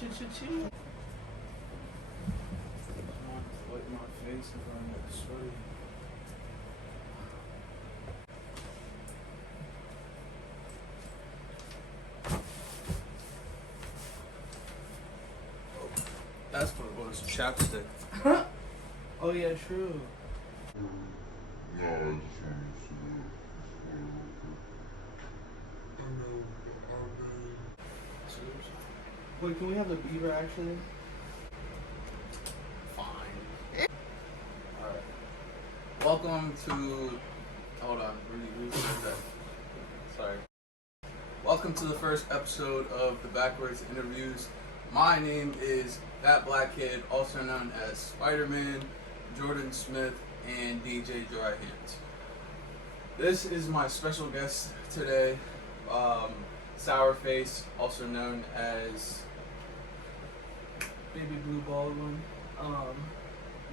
Wipe my face if I'm not sweaty. That's what it was. Chapstick. Oh yeah, true. No, I just want to see it. Wait, can we have the beaver actually? Fine. Alright. Welcome to. Hold on. Read that. Sorry. Welcome to the first episode of the Backwards Interviews. My name is ThatBlackKkid, also known as Spider-Man, Jordan Smith, and DJ Dryhands. This is my special guest today, Sourface, also known as Baby Blue Baldwin,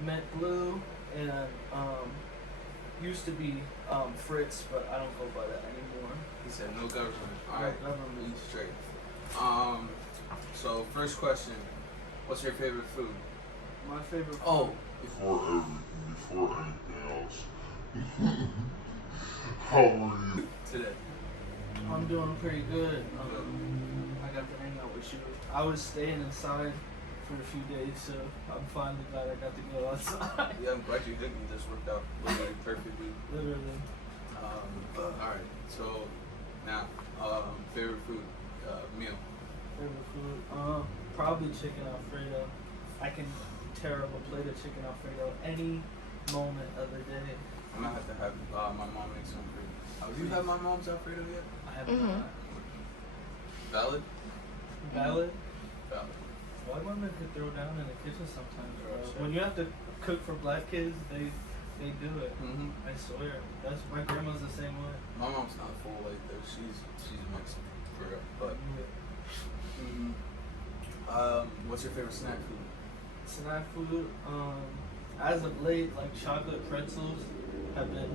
Mint Blue, and used to be Fritz, but I don't go by that anymore. He said no government. No Alright, government. eat straight. So first question, what's your favorite food? My favorite. Oh, Before anything else. How are you? today. I'm doing pretty good. I got to hang out with you. I was staying inside for a few days, so I'm finally glad I got to go outside. Yeah, I'm glad you didn't. This worked out literally perfectly. Literally. Alright, so now, favorite food, meal. Favorite food? Probably chicken Alfredo. I can tear up a plate of chicken Alfredo any moment of the day. I'm gonna have to have my mom make some for you. Have you had my mom's Alfredo yet? I have not. Valid? Valid? Valid. White women could throw down in the kitchen sometimes, bro. Sure. When you have to cook for black kids, they do it. Mm-hmm. I swear. That's my grandma's the same way. My mom's not full like though. She's mixed for real. But what's your favorite snack food? Snack food, as of late, like chocolate pretzels have been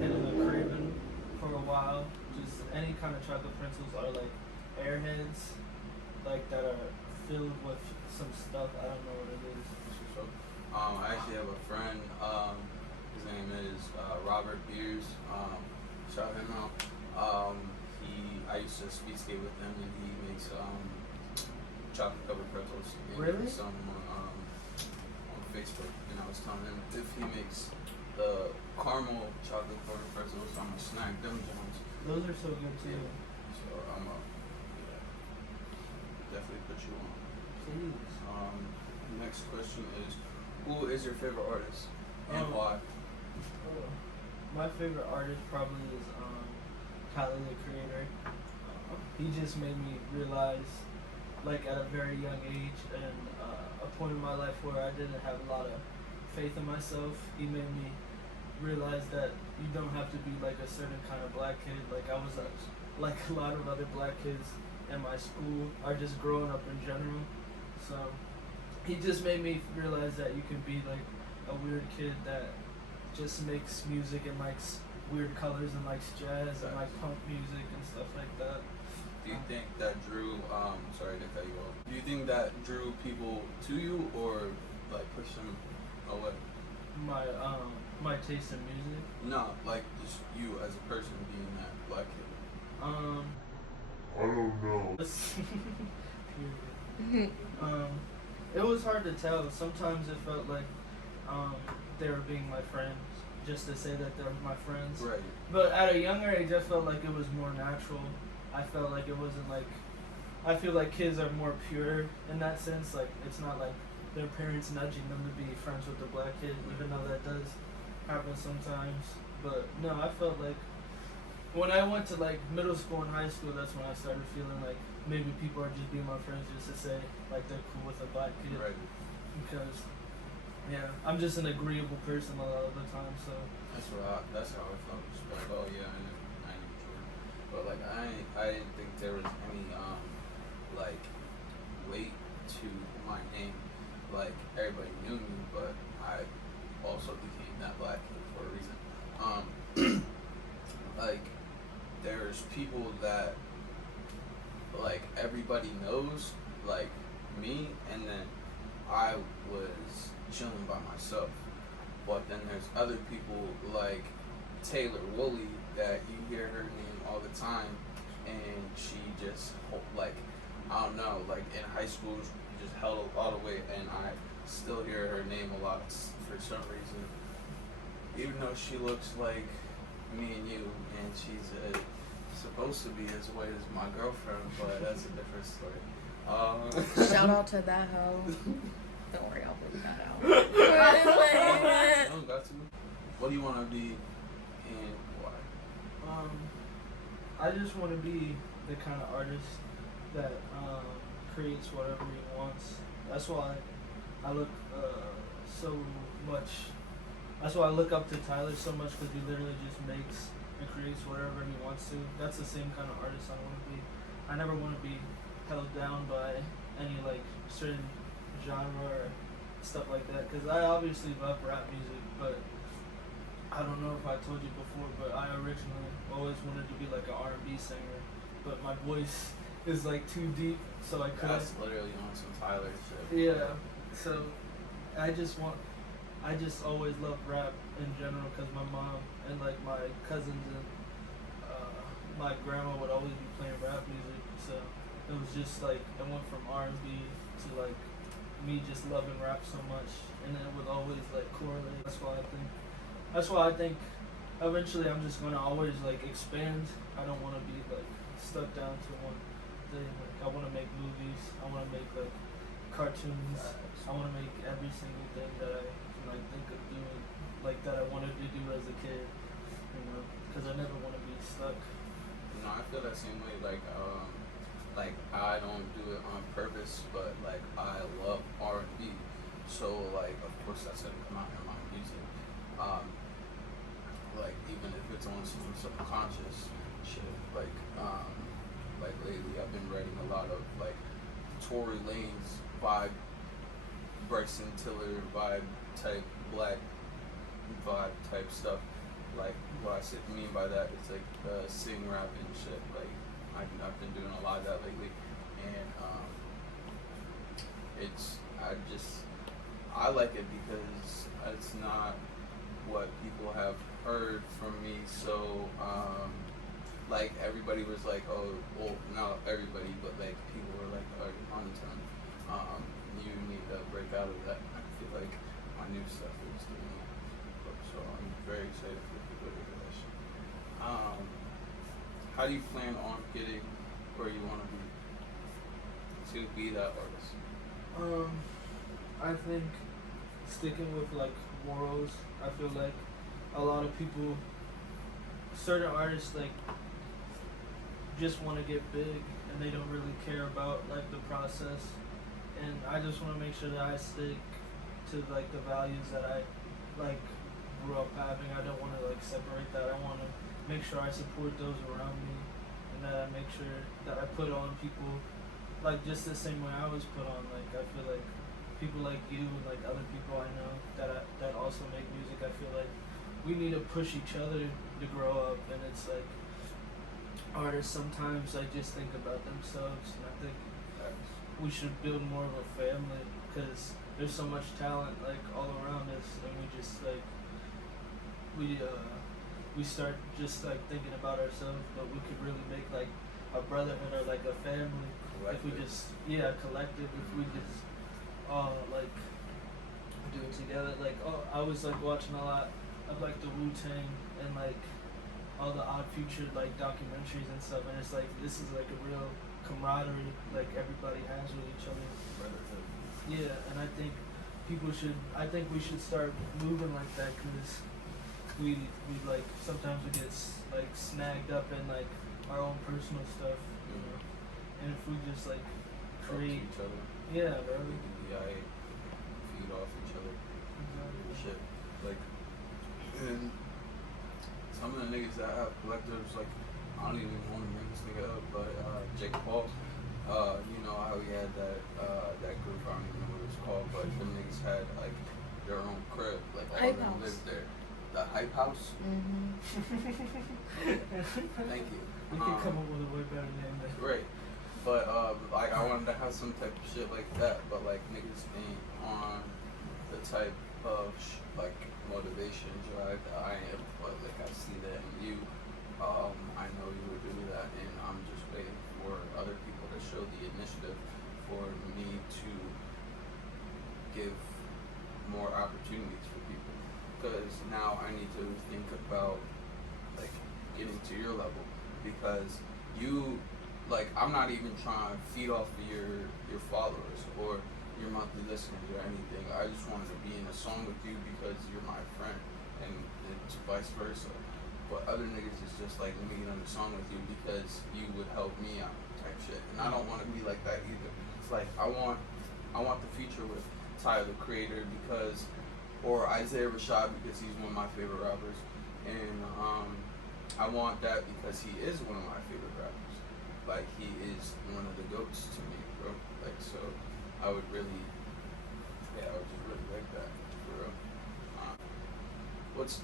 hitting the craving for a while. Just any kind of chocolate pretzels are like airheads, like that are filled with some stuff. I don't know what it is. So, I actually have a friend. His name is Robert Beers. Shout him out. I used to speed skate with him, and he makes chocolate covered pretzels. And Really? some on Facebook, and I was telling him if he makes the caramel chocolate covered pretzels, I'm gonna snack them Jones. Those are so good too. So I'm definitely put you on. Please. Next question is, who is your favorite artist and why? My favorite artist probably is Tyler the Creator. He just made me realize, like at a very young age and a point in my life where I didn't have a lot of faith in myself. He made me realize that you don't have to be like a certain kind of black kid. Like I was like a lot of other black kids in my school are just growing up in general. So he just made me realize that you can be like a weird kid that just makes music and likes weird colors and likes jazz and like punk music and stuff like that. Do you think that drew, sorry to cut you off, do you think that drew people to you or like pushed them away? My taste in music? No, like just you as a person being that black kid. I don't know. It was hard to tell. Sometimes it felt like they were being my friends, just to say that they were my friends. Right. But at a younger age, I felt like it was more natural. I felt like it wasn't like. I feel like kids are more pure in that sense. Like it's not like their parents nudging them to be friends with the black kid, even though that does happen sometimes. But no, I felt like when I went to like middle school and high school, that's when I started feeling like maybe people are just being my friends just to say like they're cool with a black kid. Right. Because yeah, I'm just an agreeable person a lot of the time. So That's how I felt. Just like, oh yeah, I know Jordan. But like I didn't think there was any like weight to my name. Like everybody knew me, but I also became that black kid for a reason. Like there's people that like everybody knows, like me, and then I was chilling by myself. But then there's other people like Taylor Woolley that you hear her name all the time, and she just like, I don't know, like in high school she just held a lot of weight, and I still hear her name a lot for some reason, even though she looks like me and you, and she's supposed to be as white as my girlfriend, but that's a different story. Shout out to that hoe. Don't worry, I'll put that out. No, got to. What do you want to be and why? I just want to be the kind of artist that creates whatever he wants. That's why I look so much. That's why I look up to Tyler so much, because he literally just makes and creates whatever he wants to. That's the same kind of artist I want to be. I never want to be held down by any like certain genre or stuff like that, because I obviously love rap music, but I don't know if I told you before, but I originally always wanted to be like an R&B singer, but my voice is like too deep, so I couldn't. That's literally on some Tyler shit. Yeah, so I just always loved rap in general, because my mom and like my cousins and my grandma would always be playing rap music, so it was just like it went from R&B to like me just loving rap so much, and it would always like correlate. That's why I think eventually I'm just gonna always like expand. I don't want to be like stuck down to one thing. Like I want to make movies. I want to make like cartoons. I want to make every single thing that I can like think of doing, like that I wanted to do as a kid. You know, because I never want to be stuck. No, I feel that same way. Like I don't do it on purpose, but like I love R&B, so like of course that's gonna come out in my music. Like even if it's on some subconscious shit, like lately I've been writing a lot of like Tory Lanez vibe, Bryson Tiller vibe type, black vibe type stuff. Like what I mean by that is like sing rap and shit. Like I've been doing a lot of that lately, and I like it because it's not what people have heard from me. So like everybody was like, oh, well, not everybody, but like people were like, oh, you're on the turn. You need to break out of that. I feel like my new stuff is doing that. So I'm very excited for people to hear that shit. How do you plan on getting where you want to be that artist? I think sticking with like morals. I feel like a lot of people, certain artists like just want to get big and they don't really care about like the process. And I just want to make sure that I stick to like the values that I like grew up having. I don't want to like separate that. I want to make sure I support those around me, and that I make sure that I put on people like just the same way I was put on. Like I feel like people like you and like other people I know that also make music, I feel like we need to push each other to grow up. And it's like artists sometimes I just think about themselves, and I think we should build more of a family, because there's so much talent like all around us, and we just like we start just like thinking about ourselves, but we could really make like a brotherhood or like a family if we just collective, if we just like do it together. Like I was like watching a lot of like the Wu-Tang and like all the Odd Future like documentaries and stuff, and it's like this is like a real camaraderie like everybody has with each other. Brotherhood. Yeah, and I think we should start moving like that, because we like sometimes we get like snagged up in like our own personal stuff, you know. And if we just like create each other, bro. we can feed off each other. Exactly. Shit, like, and some of the niggas that have collectives, like, I don't even want to bring this nigga up, but Jake Paul, you know how he had that group, I don't even know what it's called, but them niggas had like their own crib, like all of them lived there. The Hype House. Mm-hmm. Thank you. We could come up with a way better name than Right. But like I wanted to have some type of shit like that, but like niggas ain't on the type of like motivation drive that I am. But like I see that in you. I know you would do that, and I'm just waiting for other people to show the initiative for me to give more opportunities for people. Because now I need to think about like getting to your level, because you like I'm not even trying to feed off of your followers or your monthly listeners or anything. I just wanted to be in a song with you because you're my friend, and it's vice versa. But other niggas is just like, let me get on the song with you because you would help me out type shit. And I don't want to be like that either. It's like I want the feature with Tyler the Creator because, or Isaiah Rashad because he's one of my favorite rappers, and I want that because he is one of my favorite rappers. Like he is one of the goats to me, bro. Like so, I would just really like that, for real. Do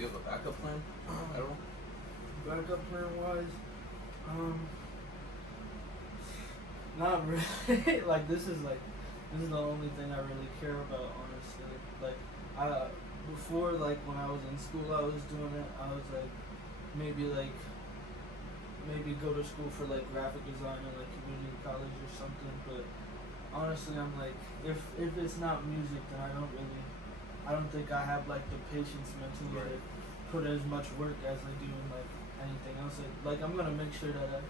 you have a backup plan at all? Backup plan wise, not really. Like this is the only thing I really care about, honestly. Like before, like when I was in school, I was doing it. I was like maybe go to school for like graphic design or like community college or something. But honestly, I'm like if it's not music, then I don't think I have like the patience mentally to put as much work as I do in like anything else. Like I'm gonna make sure that I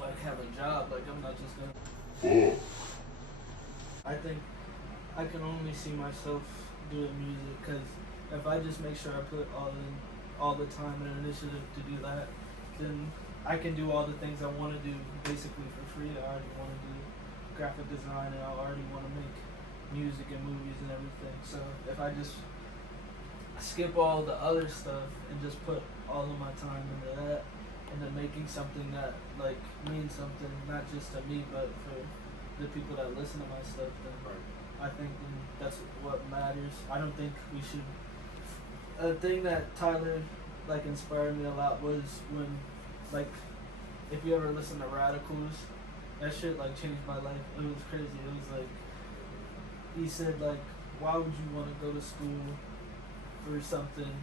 like have a job. Like I'm not just gonna. I think I can only see myself doing music because if I just make sure I put all the time and initiative to do that, then I can do all the things I want to do basically for free. I already want to do graphic design and I already want to make music and movies and everything. So if I just skip all the other stuff and just put all of my time into that, into making something that like means something not just to me but for the people that listen to my stuff, then I think that's what matters. I don't think we should. A thing that Tyler like inspired me a lot was when like if you ever listen to Radicals, that shit like changed my life. It was crazy. It was like he said like, why would you want to go to school for something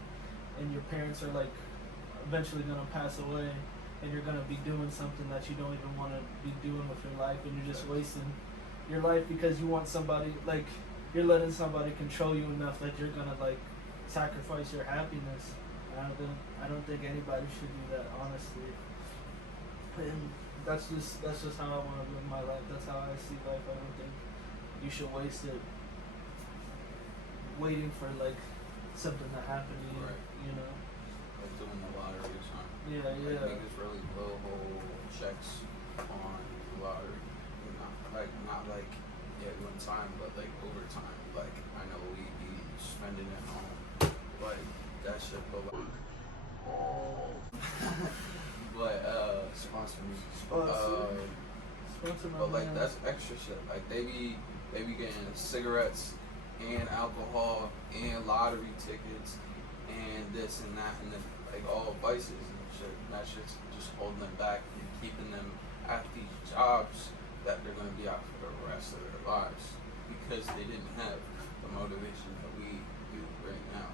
and your parents are like eventually gonna pass away and you're gonna be doing something that you don't even want to be doing with your life, and you're just wasting your life because you want somebody, like you're letting somebody control you enough that you're gonna like sacrifice your happiness. I don't think anybody should do that, honestly. And that's just how I want to live my life. That's how I see life. I don't think you should waste it waiting for like something to happen to you. Right. You know. Like doing the lottery or something. Yeah, Like yeah. niggas really blow whole checks on the lottery. Not like one time, but like over time. Like I know we be spending it on like that shit, but like sponsor me. Sponsor my But like man. that's extra shit. Like they be getting cigarettes and alcohol and lottery tickets and this and that and then like all vices and shit. And that shit's just holding them back and keeping them at these jobs that they're gonna be out for the rest of their lives because they didn't have the motivation that we do right now,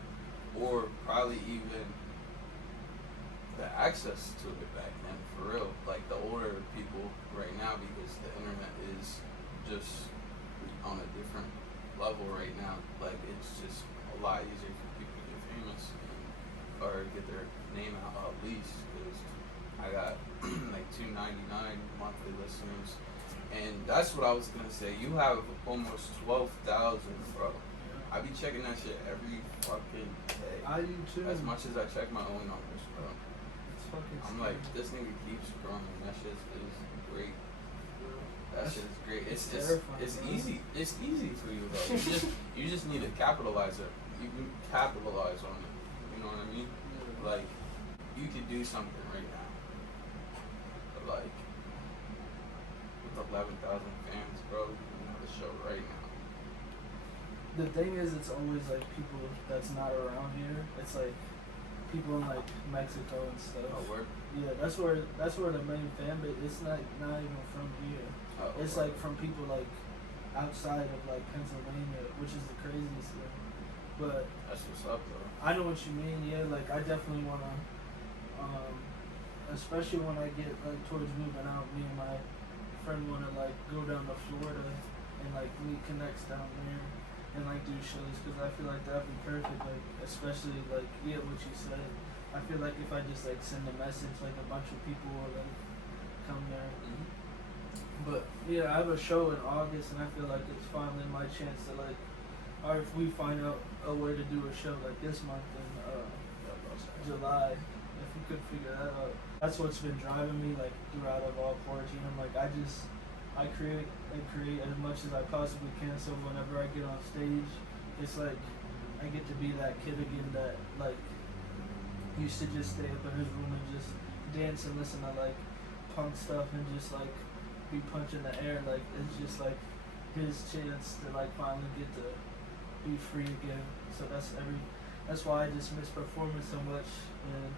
or probably even the access to it back then. For real, like the older people right now, because the internet is just on a different level right now. Like it's just a lot easier for people to get famous or get their name out at least. Because I got like 299 monthly listeners. And that's what I was gonna say. You have almost 12,000, bro. I be checking that shit every fucking day. I do too. As much as I check my own numbers, bro. It's fucking I'm like, this nigga keeps growing. That shit is great. That shit is great. It's easy. It's easy for you though. You just need to capitalize it. You can capitalize on it. You know what I mean? Like, you could do something right now. But like, 11,000 fans, bro. You can have a show right now. The thing is, it's always like people that's not around here. It's like people in like Mexico and stuff. Oh, word? Yeah, that's where the main fan base. It's not even from here. Oh, It's word. like from people like outside of like Pennsylvania, which is the craziest thing. But That's what's up, though. I know what you mean. Yeah, like I definitely wanna, especially when I get like towards moving out. Me and my friend wanna like go down to Florida and like meet connects down there and like do shows because I feel like that'd be perfect. Like especially like what you said. I feel like if I just like send a message, like a bunch of people will like come there. Mm-hmm. But yeah, I have a show in August, and I feel like it's finally my chance to like, or if we find out a way to do a show like this month in July, if we could figure that out. That's what's been driving me like throughout of all quarantine. I'm like, I create as much as I possibly can. So whenever I get on stage, it's like I get to be that kid again that like used to just stay up in his room and just dance and listen to like punk stuff and just like be punching the air. Like it's just like his chance to like finally get to be free again. So that's why I just miss performing so much, and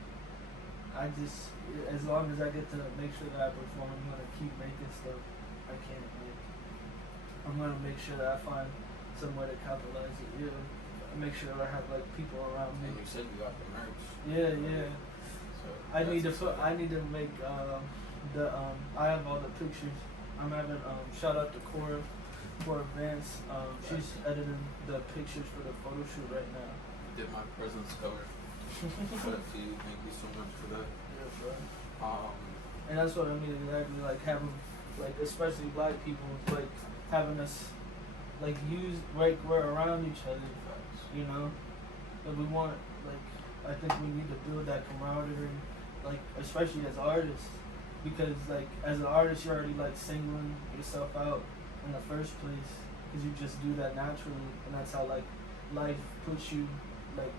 I just, as long as I get to make sure that I perform, I'm gonna keep making stuff I can't make. I'm gonna make sure that I find some way to capitalize it. Yeah, make sure that I have like people around me. And you said you got the merch. Yeah. So I need to that's what's up. I need to make I have all the pictures. I'm having shout out to Cora Vance. She's editing the pictures for the photo shoot right now. Did my presence cover. Shout out to you. Thank you so much for that. Yeah, bro. Um, And that's what I mean exactly. Like having, like especially black people, like having us, like use like we're around each other, you know. And we want I think we need to build that camaraderie, like especially as artists, because like as an artist you're already like singling yourself out in the first place, because you just do that naturally, and that's how like life puts you like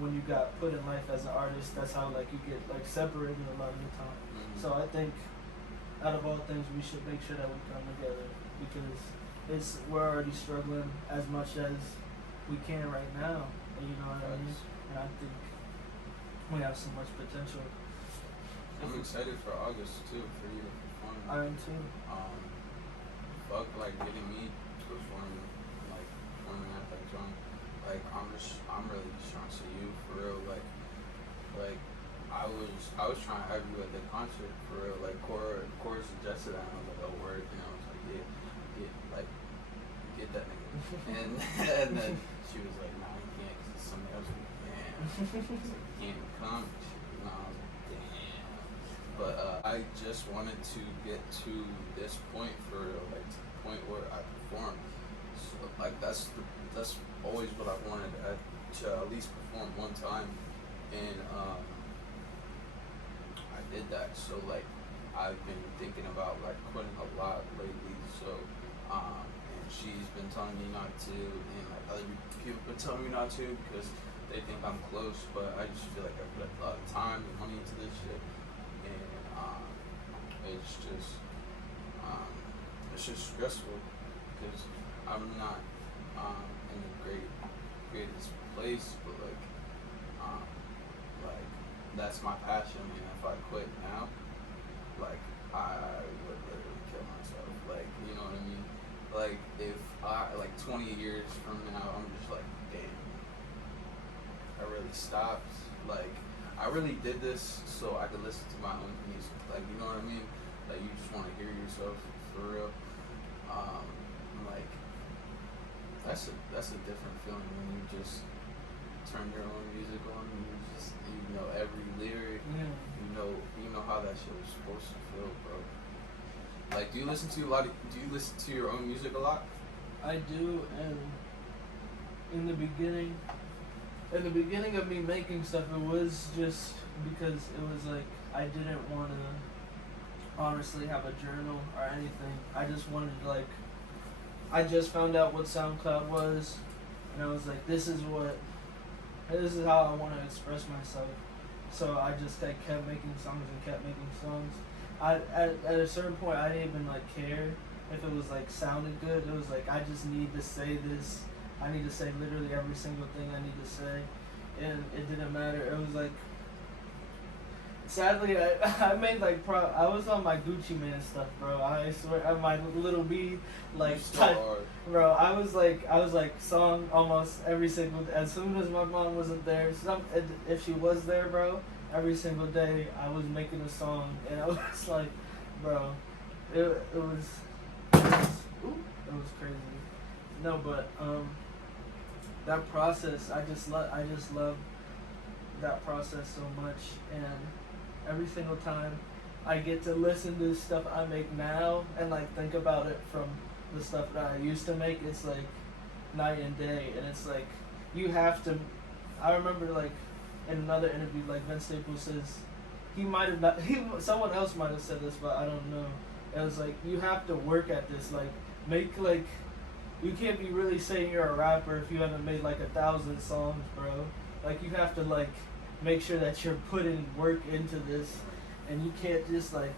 when you got put in life as an artist, that's how like you get like separated a lot of the time. mm-hmm. So I think out of all things we should make sure that we come together, because we're already struggling as much as we can right now, and you know what I mean? And I think we have so much potential. I'm excited for August too, for you to perform. I am too. Fuck, like getting me to perform, like performing at that joint. Like I'm really just trying to see you for real. Like I was trying to have you at the concert for real. Like Cora suggested that, and I was like, oh word, and I was like, get that nigga. and then she was like, nah, you can't, cause it's somebody else. She's like, you can't come. And I was like, damn. But I just wanted to get to this point for real, like to the point where I perform. So like that's always what I wanted to at least perform one time, and I did that. So like I've been thinking about like quitting a lot lately. So and she's been telling me not to, and like other people been telling me not to because they think I'm close, but I just feel like I put a lot of time and money into this shit, and it's just stressful because I'm not in the greatest place, but like that's my passion, and if I quit now, like I would literally kill myself, like you know what I mean? Like if I 20 years from now, I'm just like, damn, I really stopped. Like I really did this so I could listen to my own music. Like you know what I mean? Like you just want to hear yourself for real. Like that's a different feeling when you just turn your own music on and you know every lyric. Yeah. You know how that shit was supposed to feel, bro. Like do you listen to your own music a lot? I do, and in the beginning of me making stuff, it was just because it was like I didn't want to honestly have a journal or anything. I just wanted to I just found out what SoundCloud was, and I was like, this is how I want to express myself. So I just kept making songs and kept making songs. At a certain point, I didn't even care if it was sounded good. It was I just need to say this. I need to say literally every single thing I need to say, and it didn't matter. It was like, sadly, I made like I was on my Gucci Man stuff, bro. I swear, on my little B, like, You still are. bro. I was like song almost every single. As soon as my mom wasn't there, if she was there, bro, every single day I was making a song, and I was like, bro, it was crazy. No, but that process, I just love that process so much, and every single time I get to listen to stuff I make now and like think about it from the stuff that I used to make, it's like night and day. And it's like, you have to, I remember like in another interview, like Vince Staples says, he might have not, someone else might have said this, but I don't know. It was like, you have to work at this, like make like, you can't be really saying you're a rapper if you haven't made like 1,000 songs, bro. Like, you have to like make sure that you're putting work into this, and you can't just like,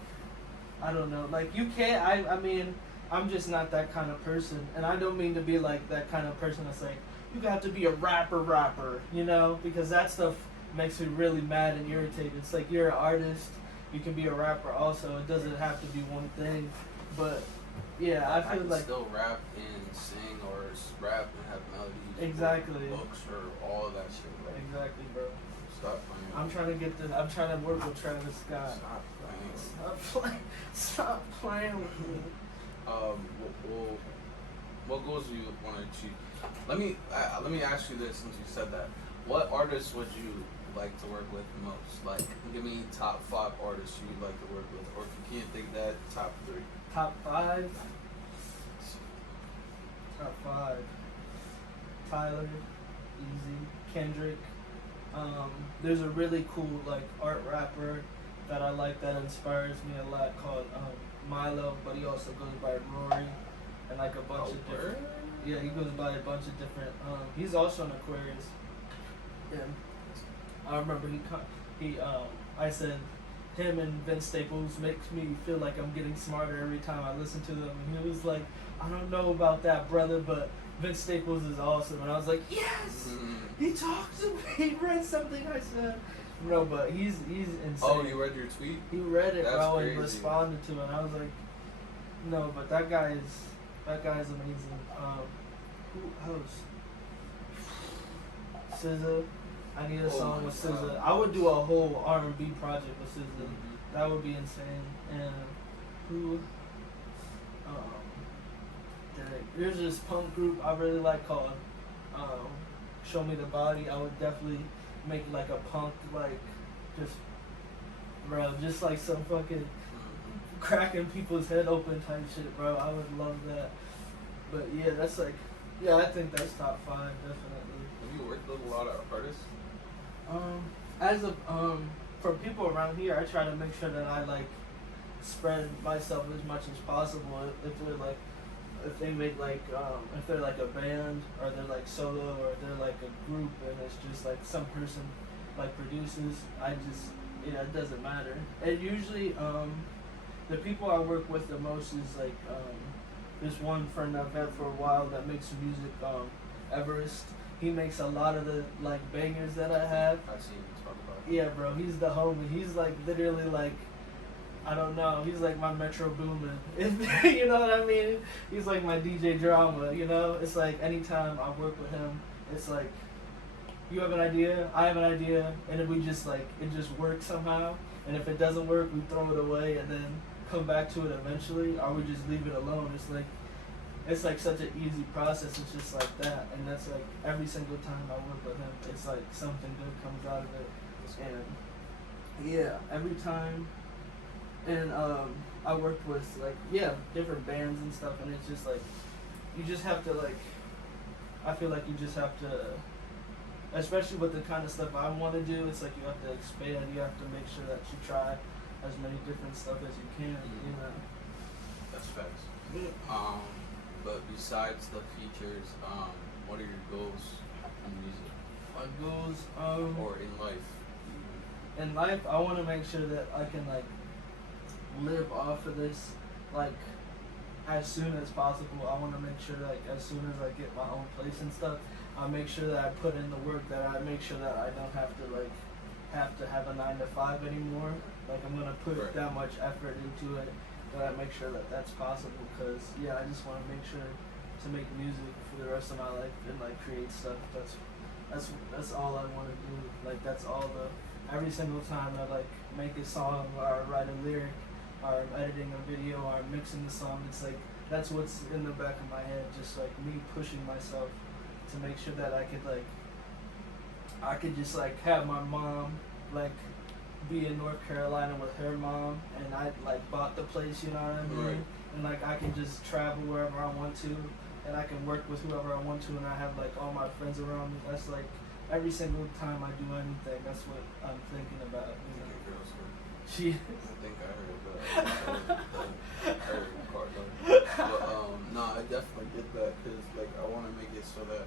I don't know, like you can't, I mean, I'm just not that kind of person, and I don't mean to be like that kind of person that's like, you got to be a rapper, you know, because that stuff makes me really mad and irritated. It's like, you're an artist, you can be a rapper also, it doesn't have to be one thing. But yeah, I feel can like still rap and sing, or rap and have melodies, exactly, or books, or all of that shit, bro. exactly, bro. Stop playing. I'm trying to work with Travis Scott. Stop playing. Stop playing with me. What goals do you want to achieve? Let me ask you this, since you said that. What artists would you like to work with the most? Like, give me top 5 artists you'd like to work with, or if you can't think that, top 3. Top 5. Top 5. Tyler, easy. Kendrick. There's a really cool like art rapper that I like that inspires me a lot called Milo, but he also goes by Rory, and like a bunch of different. Yeah, he goes by a bunch of different. He's also an Aquarius. Yeah, I remember I said him and Vince Staples makes me feel like I'm getting smarter every time I listen to them, and he was like, I don't know about that, brother, but Vince Staples is awesome. And I was like, yes! He talked to me. He read something I said. No, but he's insane. Oh, you read your tweet? He read it, That's bro, crazy. and responded to it. And I was like, no, but that guy's amazing. Who else? SZA. I need a song with SZA. I would do a whole R&B project with SZA. Mm-hmm. That would be insane. And who? There's this punk group I really like called Show Me the Body. I would definitely make like a punk, like, just like some fucking cracking people's head open type shit, bro. I would love that. But yeah, that's like, yeah, I think that's top 5 definitely. Have you worked with a lot of artists? For people around here, I try to make sure that I like spread myself as much as possible. If they make like if they're like a band, or they're like solo, or they're like a group, and it's just like some person like produces, it doesn't matter. And usually the people I work with the most is like this one friend I've had for a while that makes music, Everest. He makes a lot of the like bangers that I have. I've seen you talk about it. Yeah, bro, he's the homie. He's like literally like, I don't know, he's like my Metro Boomin. You know what I mean? He's like my DJ Drama, you know? It's like anytime I work with him, it's like, you have an idea, I have an idea, and then we just like, it just works somehow. And if it doesn't work, we throw it away and then come back to it eventually, or we just leave it alone. It's like such an easy process. It's just like that, and that's like every single time I work with him, it's like something good comes out of it. And yeah, every time. And I worked with like, yeah, different bands and stuff, and it's just like, you just have to like, I feel like you just have to, especially with the kind of stuff I want to do, it's like you have to expand. You have to make sure that you try as many different stuff as you can. You know. That's facts. But besides the features, what are your goals in music? My goals, or in life? in life, I want to make sure that I can like live off of this, like as soon as possible. I want to make sure like as soon as I get my own place and stuff, I make sure that I put in the work, that I make sure that I don't have to have a 9 to 5 anymore. Like I'm gonna put Right. that much effort into it, that I make sure that that's possible. Cause yeah, I just want to make sure to make music for the rest of my life and like create stuff. That's all I want to do. Like that's all every single time I like make a song or write a lyric or I'm editing a video or I'm mixing the song, it's like that's what's in the back of my head, just like me pushing myself to make sure that I could just like have my mom like be in North Carolina with her mom and I like bought the place, you know what I mean? Right. And like I can just travel wherever I want to and I can work with whoever I want to and I have like all my friends around me. That's like every single time I do anything, that's what I'm thinking about. You know? She I think I heard that. I heard Ricardo. But no, I definitely get that because like I want to make it so that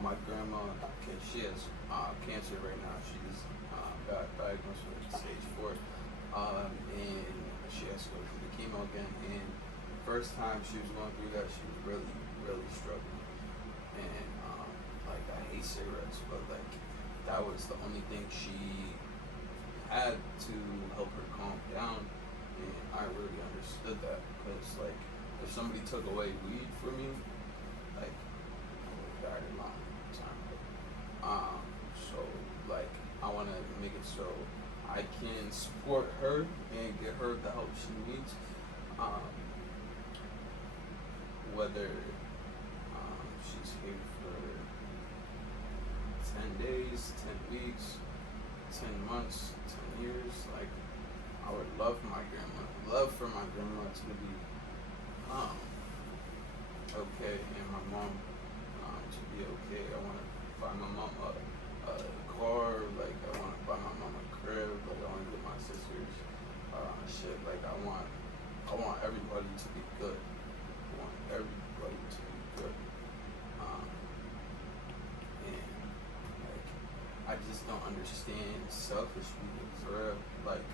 my grandma, cause she has cancer right now. She's got diagnosed with stage 4, and she has to go through the chemo again. And the first time she was going through that, she was really, really struggling. And like I hate cigarettes, but like that was the only thing she had to help her calm down, and I really understood that because like if somebody took away weed from me, like I would have died in my time. So like I want to make it so I can support her and get her the help she needs, whether she's here for 10 days, 10 weeks, 10 months, 10 years. Like I would love for my grandma to be okay and my mom to be okay. I want to buy my mom a car, like I want to buy my mom a crib, like I want to get my sisters shit. Like I want everybody to be good. I want everybody to be good. And like I just don't understand selfish people for real. Like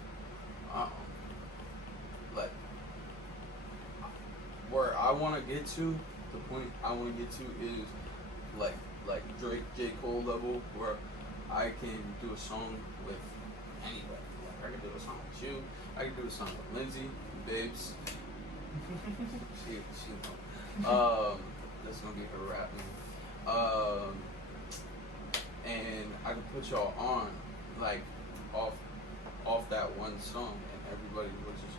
where I want to get to, the point I want to get to is like Drake, J. Cole level, where I can do a song with anybody. Like I can do a song with you, I can do a song with Lindsay, Babes. she that's gonna be her rap name. And I can put y'all on like off that one song, and everybody will just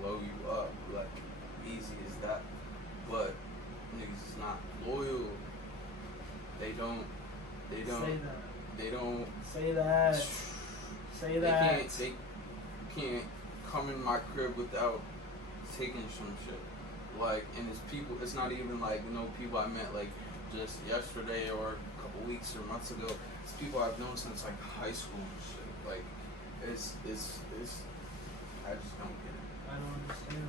blow you up like easy as that. But niggas is not loyal. They don't say that. They don't Say that. Say that. They can't come in my crib without taking some shit. Like, and it's people, it's not even like, people I met like just yesterday or a couple weeks or months ago. It's people I've known since like high school and shit. Like, it's I just don't get it. I don't understand.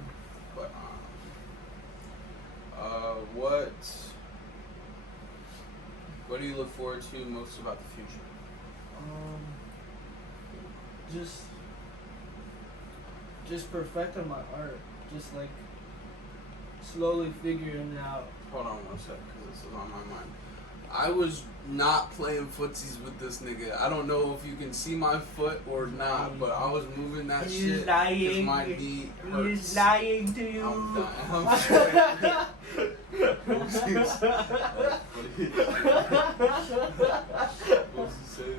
But, what do you look forward to most about the future? Just perfecting my art. Just like slowly figuring it out. Hold on one sec, because this is on my mind. I was not playing footsies with this nigga. I don't know if you can see my foot or not, but I was moving that He's shit because my knee hurts. He's lying to you. I'm done. I'm sorry. What's he say?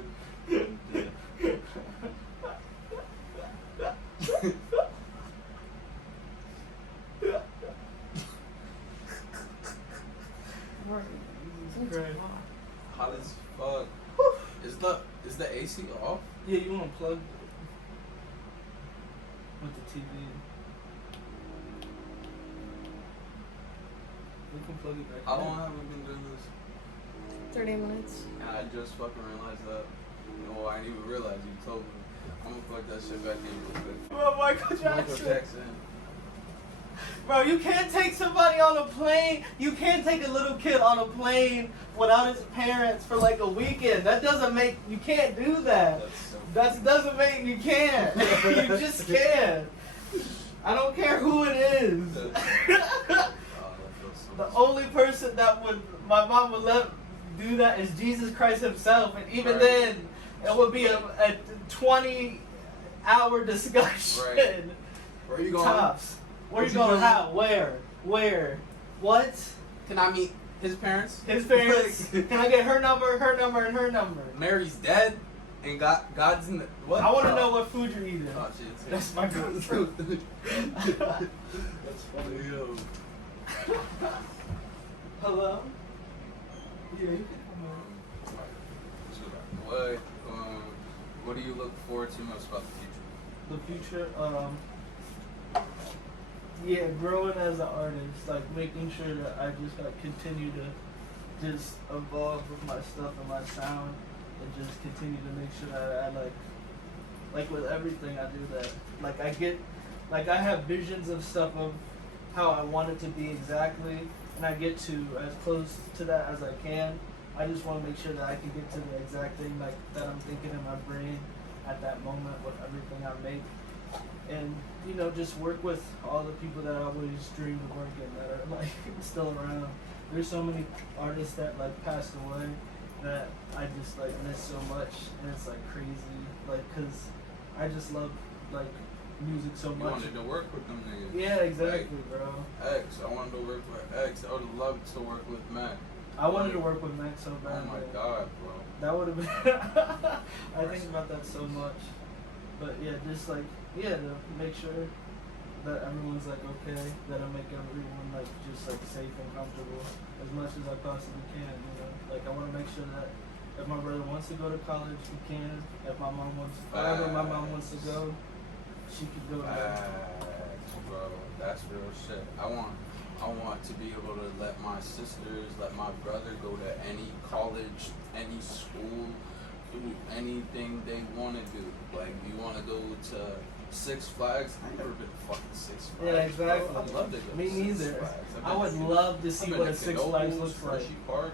Great. Hot as fuck. Is the AC off? Yeah, you want to plug with the TV. We can plug it back. How long have we been doing this? 30 minutes. And I just fucking realized that. Well, I didn't even realize you told me. I'm gonna plug that shit back in real quick. Bro, Michael Michael Jackson. Bro, you can't take somebody on a plane. You can't take a little kid on a plane without his parents for like a weekend. That doesn't make. You can't do that. That doesn't make. You can't. You just can't. I don't care who it is. Oh, that feels so The much. only person that my mom would let do that is Jesus Christ himself, and even Right. then, it would be a 20-hour discussion. Right. Where are you going? Tops. Where What you you going? doing? How? Where? What? Can I meet his parents? His parents? Can I get her number, and her number? Mary's dead, and God's in the what? I want to know what food you're eating. Oh shit! That's my girl's food. That's funny. Yo. Hello? Yeah, you can come What what do you look forward to most about the future? on. The future, yeah, growing as an artist, like making sure that I just continue to just evolve with my stuff and my sound, and just continue to make sure that I like with everything I do, that like I have visions of stuff of how I want it to be exactly, and I get to as close to that as I can. I just want to make sure that I can get to the exact thing like that I'm thinking in my brain at that moment with everything I make, and just work with all the people that I always dreamed of working that are like still around. There's so many artists that like passed away that I just like miss so much, and it's like crazy, like, cause I just love like music so You much. wanted to work with them niggas. Yeah, exactly, bro. X. I wanted to work with X. I would have loved to work with Mac. I wanted to work with Max so bad. Oh my but god, bro. that would have been. I think about that so much, but yeah, just like to make sure that everyone's like okay, that I make everyone like just like safe and comfortable as much as I possibly can. Like I want to make sure that if my brother wants to go to college, he can. If my mom wants, wherever my mom wants to go, she could go there. Facts, bro. That's real shit. I want to be able to let my sisters, let my brother go to any college, any school, do anything they want to do. Like, you want to go to Six Flags? I've never been to fucking Six Flags. Yeah, exactly. Bro. I'd love to go Me to Six neither. Flags. I would love to see I've been what a to Six Knoebels, Flags looks like. Hershey Park,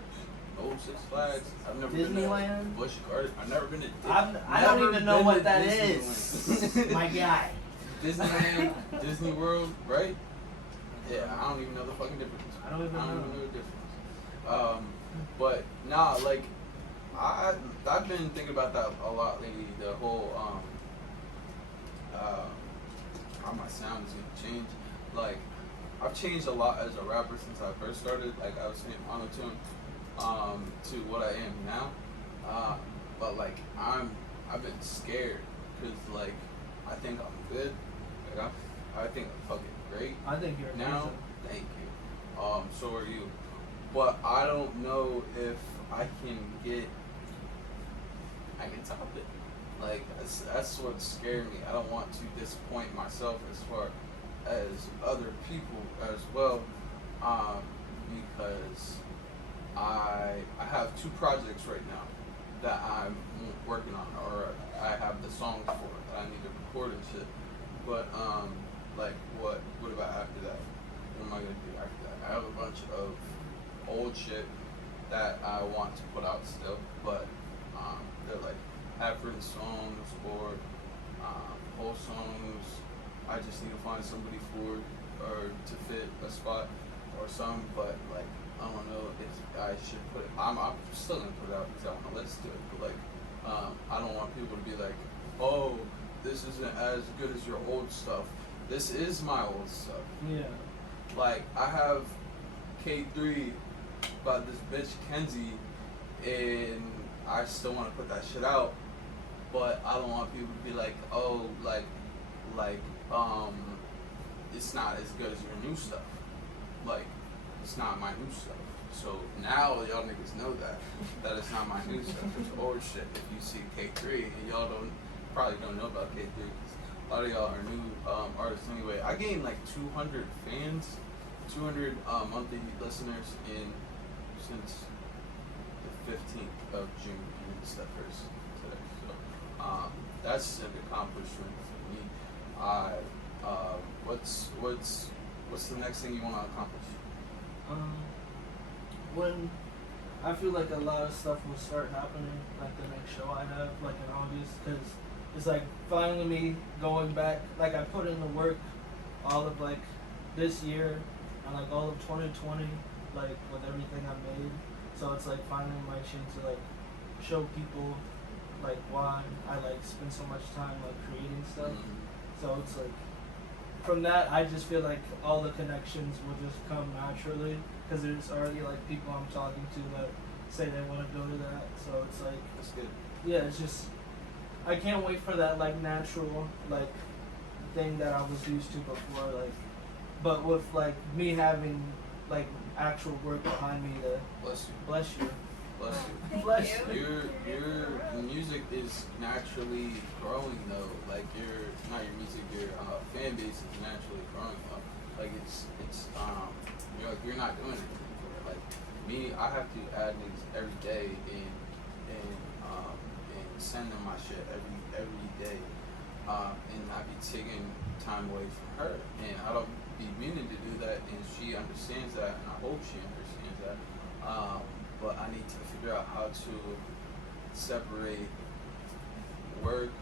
Old Six Flags. I've never Disneyland? been to Busch Gardens. I've never been to I don't never even know been what to that Disneyland. is. My guy. Disneyland, Disney World, right? Yeah, I don't even know the fucking difference. I don't even know. the difference. But nah, like I've been thinking about that a lot lately. The whole how my sound is gonna change. Like I've changed a lot as a rapper since I first started. Like I was saying, monotone to what I am now. But like I've been scared because like I think I'm good. Like I think I'm fucking great. I think you're Now, amazing. thank you. So are you. But I don't know if I can top it. Like, that's what's scaring me. I don't want to disappoint myself as far as other people as well. Because I have 2 projects right now that I'm working on, or I have the songs for that I need to record and shit. But like what about after that? What am I gonna do after that? I have a bunch of old shit that I want to put out still, but they're like half-written songs or whole songs. I just need to find somebody for or to fit a spot or something. But like I don't know if I should put it. I'm still gonna put it out because I want to listen to it. But like I don't want people to be like, oh, this isn't as good as your old stuff. This is my old stuff. Yeah. Like I have K3 about this bitch Kenzie, and I still want to put that shit out, but I don't want people to be like, oh, like it's not as good as your new stuff. Like it's not my new stuff. So now y'all niggas know that it's not my new stuff. It's old shit. If you see K3 and y'all probably don't know about K3. A lot of y'all are new artists anyway. I gained like 200 fans, 200 monthly listeners since the 15th of June, and it's the first today. So that's an accomplishment for me. What's the next thing you want to accomplish? When I feel like a lot of stuff will start happening, like the next show I have, like in August, because it's like finally me going back. Like I put in the work all of like this year and like all of 2020, like with everything I made, So it's like finally my chance to like show people like why I like spend so much time like creating stuff. So it's like from that I just feel like all the connections will just come naturally because there's already like people I'm talking to that say they want to go to that. So it's like That's good. yeah, it's just I can't wait for that like natural like thing that I was used to before, like but with like me having like actual work behind me to Bless you. bless you. Bless you. Thank Bless you. Your music is naturally growing though. Like your not your music, your fan base is naturally growing though. Like it's you know, like you're not doing anything for it. Like me, I have to add niggas every day and send them my shit every day. And I be taking time away from her, and I don't be meaning to do that, and she understands that, and I hope she understands that. But I need to figure out how to separate work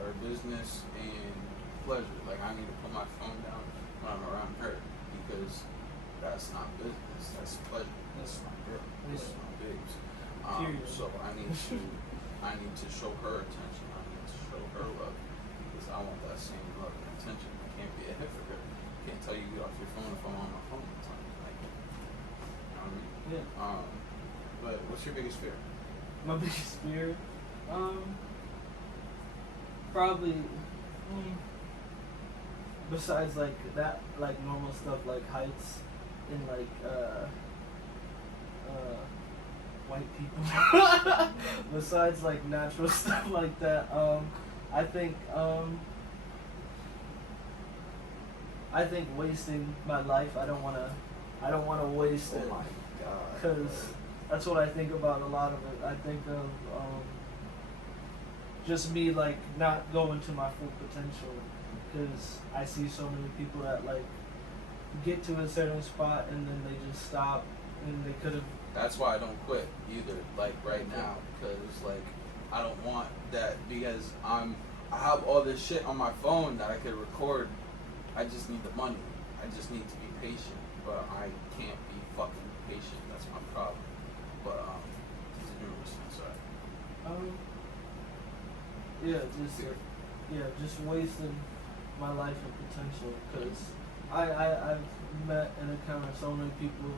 or business and pleasure. Like I need to put my phone down when I'm around her because that's not business, that's pleasure. That's my girl. This is my babes. So I need to show her attention. I need to show her love because I want that same love and attention. I can't be a hypocrite. I can't tell you to get off your phone if I'm on my phone all the time. Like, you know what I mean? Yeah. But what's your biggest fear? My biggest fear, probably besides like that, like normal stuff like heights and like white people. Besides like natural stuff like that, I think wasting my life. I don't wanna waste it. Oh my god. Because that's what I think about a lot of it. I think of just me like not going to my full potential because I see so many people that like get to a certain spot and then they just stop and they could have. That's why I don't quit either. Like right now, because like I don't want that because I have all this shit on my phone that I could record. I just need the money. I just need to be patient, but I can't be fucking patient. That's my problem. But continue with this. Sorry. Just wasting my life and potential because I've met and encountered so many people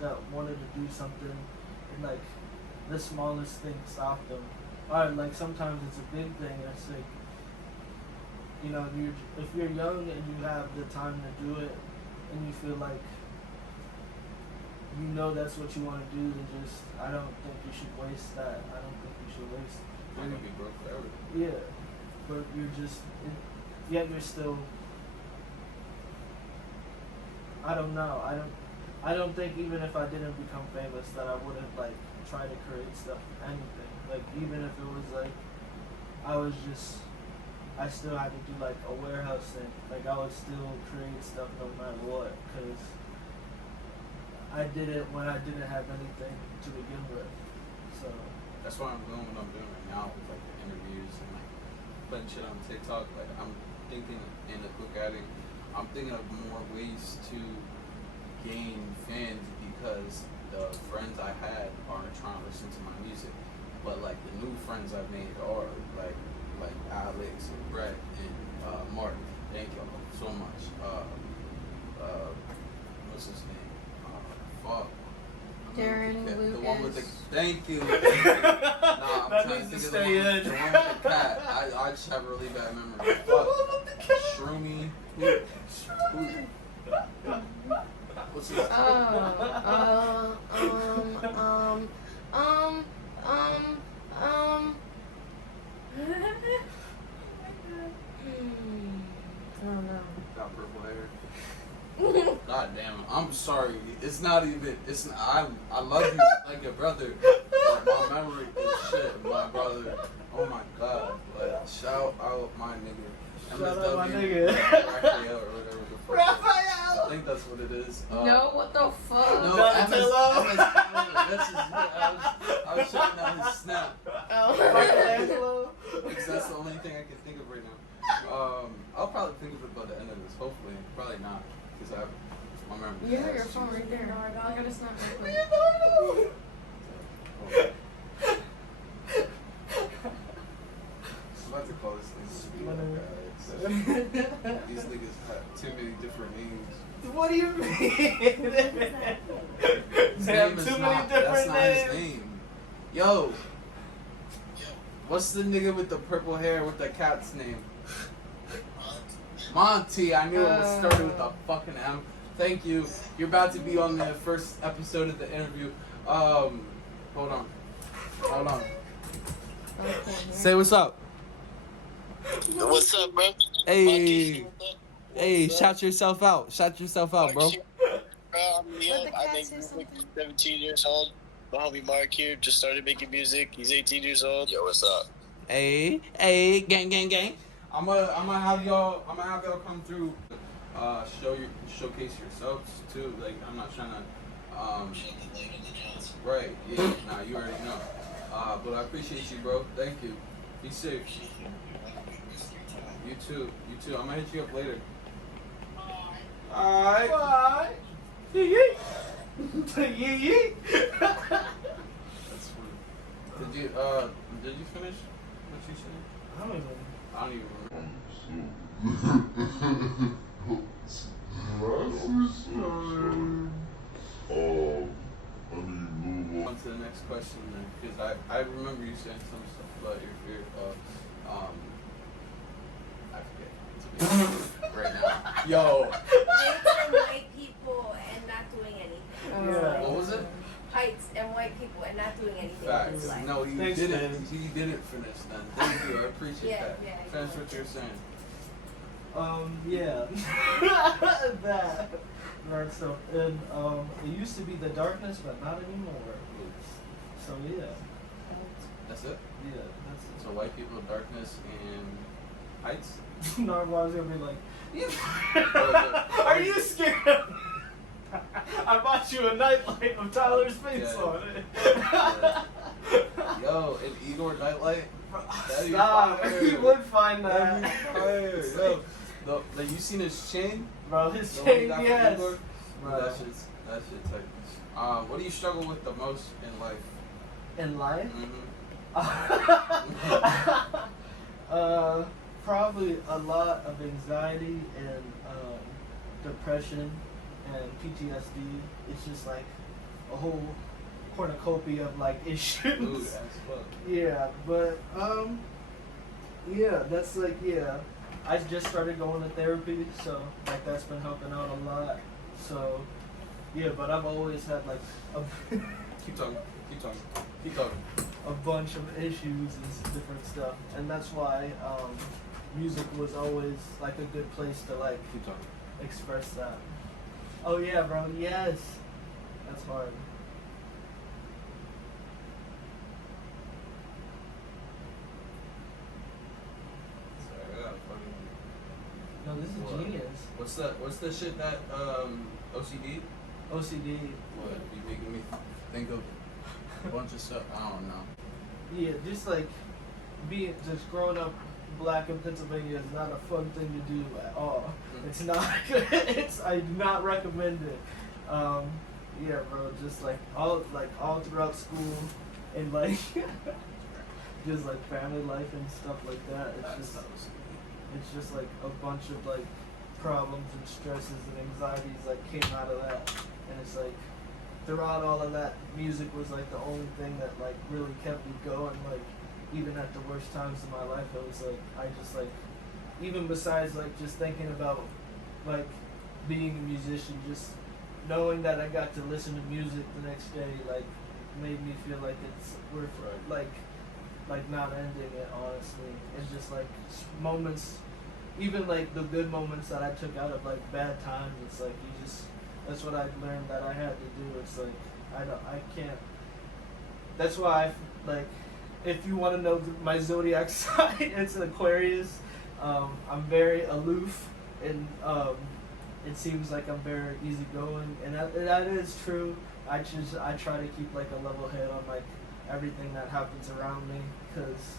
that wanted to do something and like the smallest thing stopped them. Or like sometimes it's a big thing. It's like you know if you're young and you have the time to do it and you feel like you know that's what you want to do, then just I don't think you should waste that. I don't think you should waste. I'm gonna be broke forever. Yeah, but you're just yet you're still. I don't know. I don't think even if I didn't become famous that I wouldn't like try to create stuff, anything. Like even if it was like I still had to do like a warehouse thing. Like I would still create stuff no matter what, because I did it when I didn't have anything to begin with. So that's why I'm doing what I'm doing right now with like the interviews and like putting shit on TikTok. Like I'm thinking in the book adding, I'm thinking of more ways to gain fans because the friends I had aren't trying to listen to my music, but like the new friends I've made are like Alex and Brett and Martin. Thank y'all so much. What's his name? Fuck. Darren Lucas. The one with the thank you. Nah, I'm That trying to needs think to of stay the one in. with the cat. I just have a really bad memory. Fuck. Shroomy. What's his I don't know. got purple hair. God damn it. I'm sorry. It's not even. It's not, I love you like a brother. But my memory is shit. My brother. Oh my god. Like shout out my nigga. Shout out my MSW, nigga. Raphael or whatever the fuck. Raphael! I think that's what it is. No, what the fuck? No, Donatello. That's his. I was shouting out his snap. Michelangelo. Because that's the only thing I can think of right now. I'll probably think of it by the end of this. Hopefully, probably not, because I My memory. You have your phone right there. I gotta snap real quick. I'm about to call this thing Speed Guys. These niggas have too many different names. What do you mean? His name is not, that's not his name. Yo. What's the nigga with the purple hair with the cat's name? Monty. I knew it was started with a fucking M. Thank you. You're about to be on the first episode of the interview. Hold on. Say what's up. What's up, bro? Hey, shout yourself out. Bro. I'm young. I make music. 17 years old. My homie Mark here just started making music. He's 18 years old. Yo, what's up? Hey, gang. I'm gonna have y'all come through, showcase yourselves too. Like, I'm not trying to, right? Yeah, nah, you already know. But I appreciate you, bro. Thank you. Be safe. You too. I'm gonna hit you up later. Alright. Bye. Yee. That's funny. Did you finish what you said? I don't even remember. Move On to the next question then, because I remember you saying some stuff about your fear of I forget right now. Yo, Heights and white people and not doing anything. Yeah. what was it? Heights and white people and not doing anything. Facts. in life. No, he Thanks, didn't. man. He didn't finish then. Thank you. I appreciate Yeah, that. yeah, Finish yeah. what you're saying. Yeah. that. Right, so, and, it used to be the darkness, but not anymore. So, yeah. That's it. Yeah, that's it. So white people, darkness, and heights. Narwhal's gonna be like, Oh, are you scared? I bought you a nightlight with Tyler's face Yeah. on it. Yo, an Igor nightlight. That'd be Stop. fire. He would find That'd that. be fire. Yo, you seen his chain? Bro, his The one he chain, got from yes. Igor? Bro. That shit's tight. What do you struggle with the most in life? In life? Mm-hmm. Probably a lot of anxiety and depression and PTSD. It's just like a whole cornucopia of like issues. Dude, as fuck. Yeah, but yeah, that's like, yeah. I just started going to therapy, so like that's been helping out a lot. So yeah, but I've always had like a Keep talking. a bunch of issues and different stuff, and that's why music was always like a good place to like Keep talking. express that. Oh yeah, bro. Yes, that's hard. Sorry, I got a fucking. No, this is What? genius. What's the shit that OCD? OCD. What be making me think of a bunch of stuff? I don't know. Yeah, just like just growing up black in Pennsylvania is not a fun thing to do at all. It's not. I do not recommend it. Yeah, bro. Just like all throughout school and like just like family life and stuff like that. It's just like a bunch of like problems and stresses and anxieties like came out of that, and it's like throughout all of that, music was like the only thing that like really kept me going. Like even at the worst times in my life, it was like I just like even besides like just thinking about like being a musician, just knowing that I got to listen to music the next day like made me feel like it's worth like not ending it. Honestly, it's just like moments, even like the good moments that I took out of like bad times. It's like you just that's what I learned that I had to do. It's like I can't. That's why like if you want to know my zodiac sign, it's an Aquarius. I'm very aloof and it seems like I'm very easygoing, and that is true. I try to keep like a level head on like everything that happens around me, because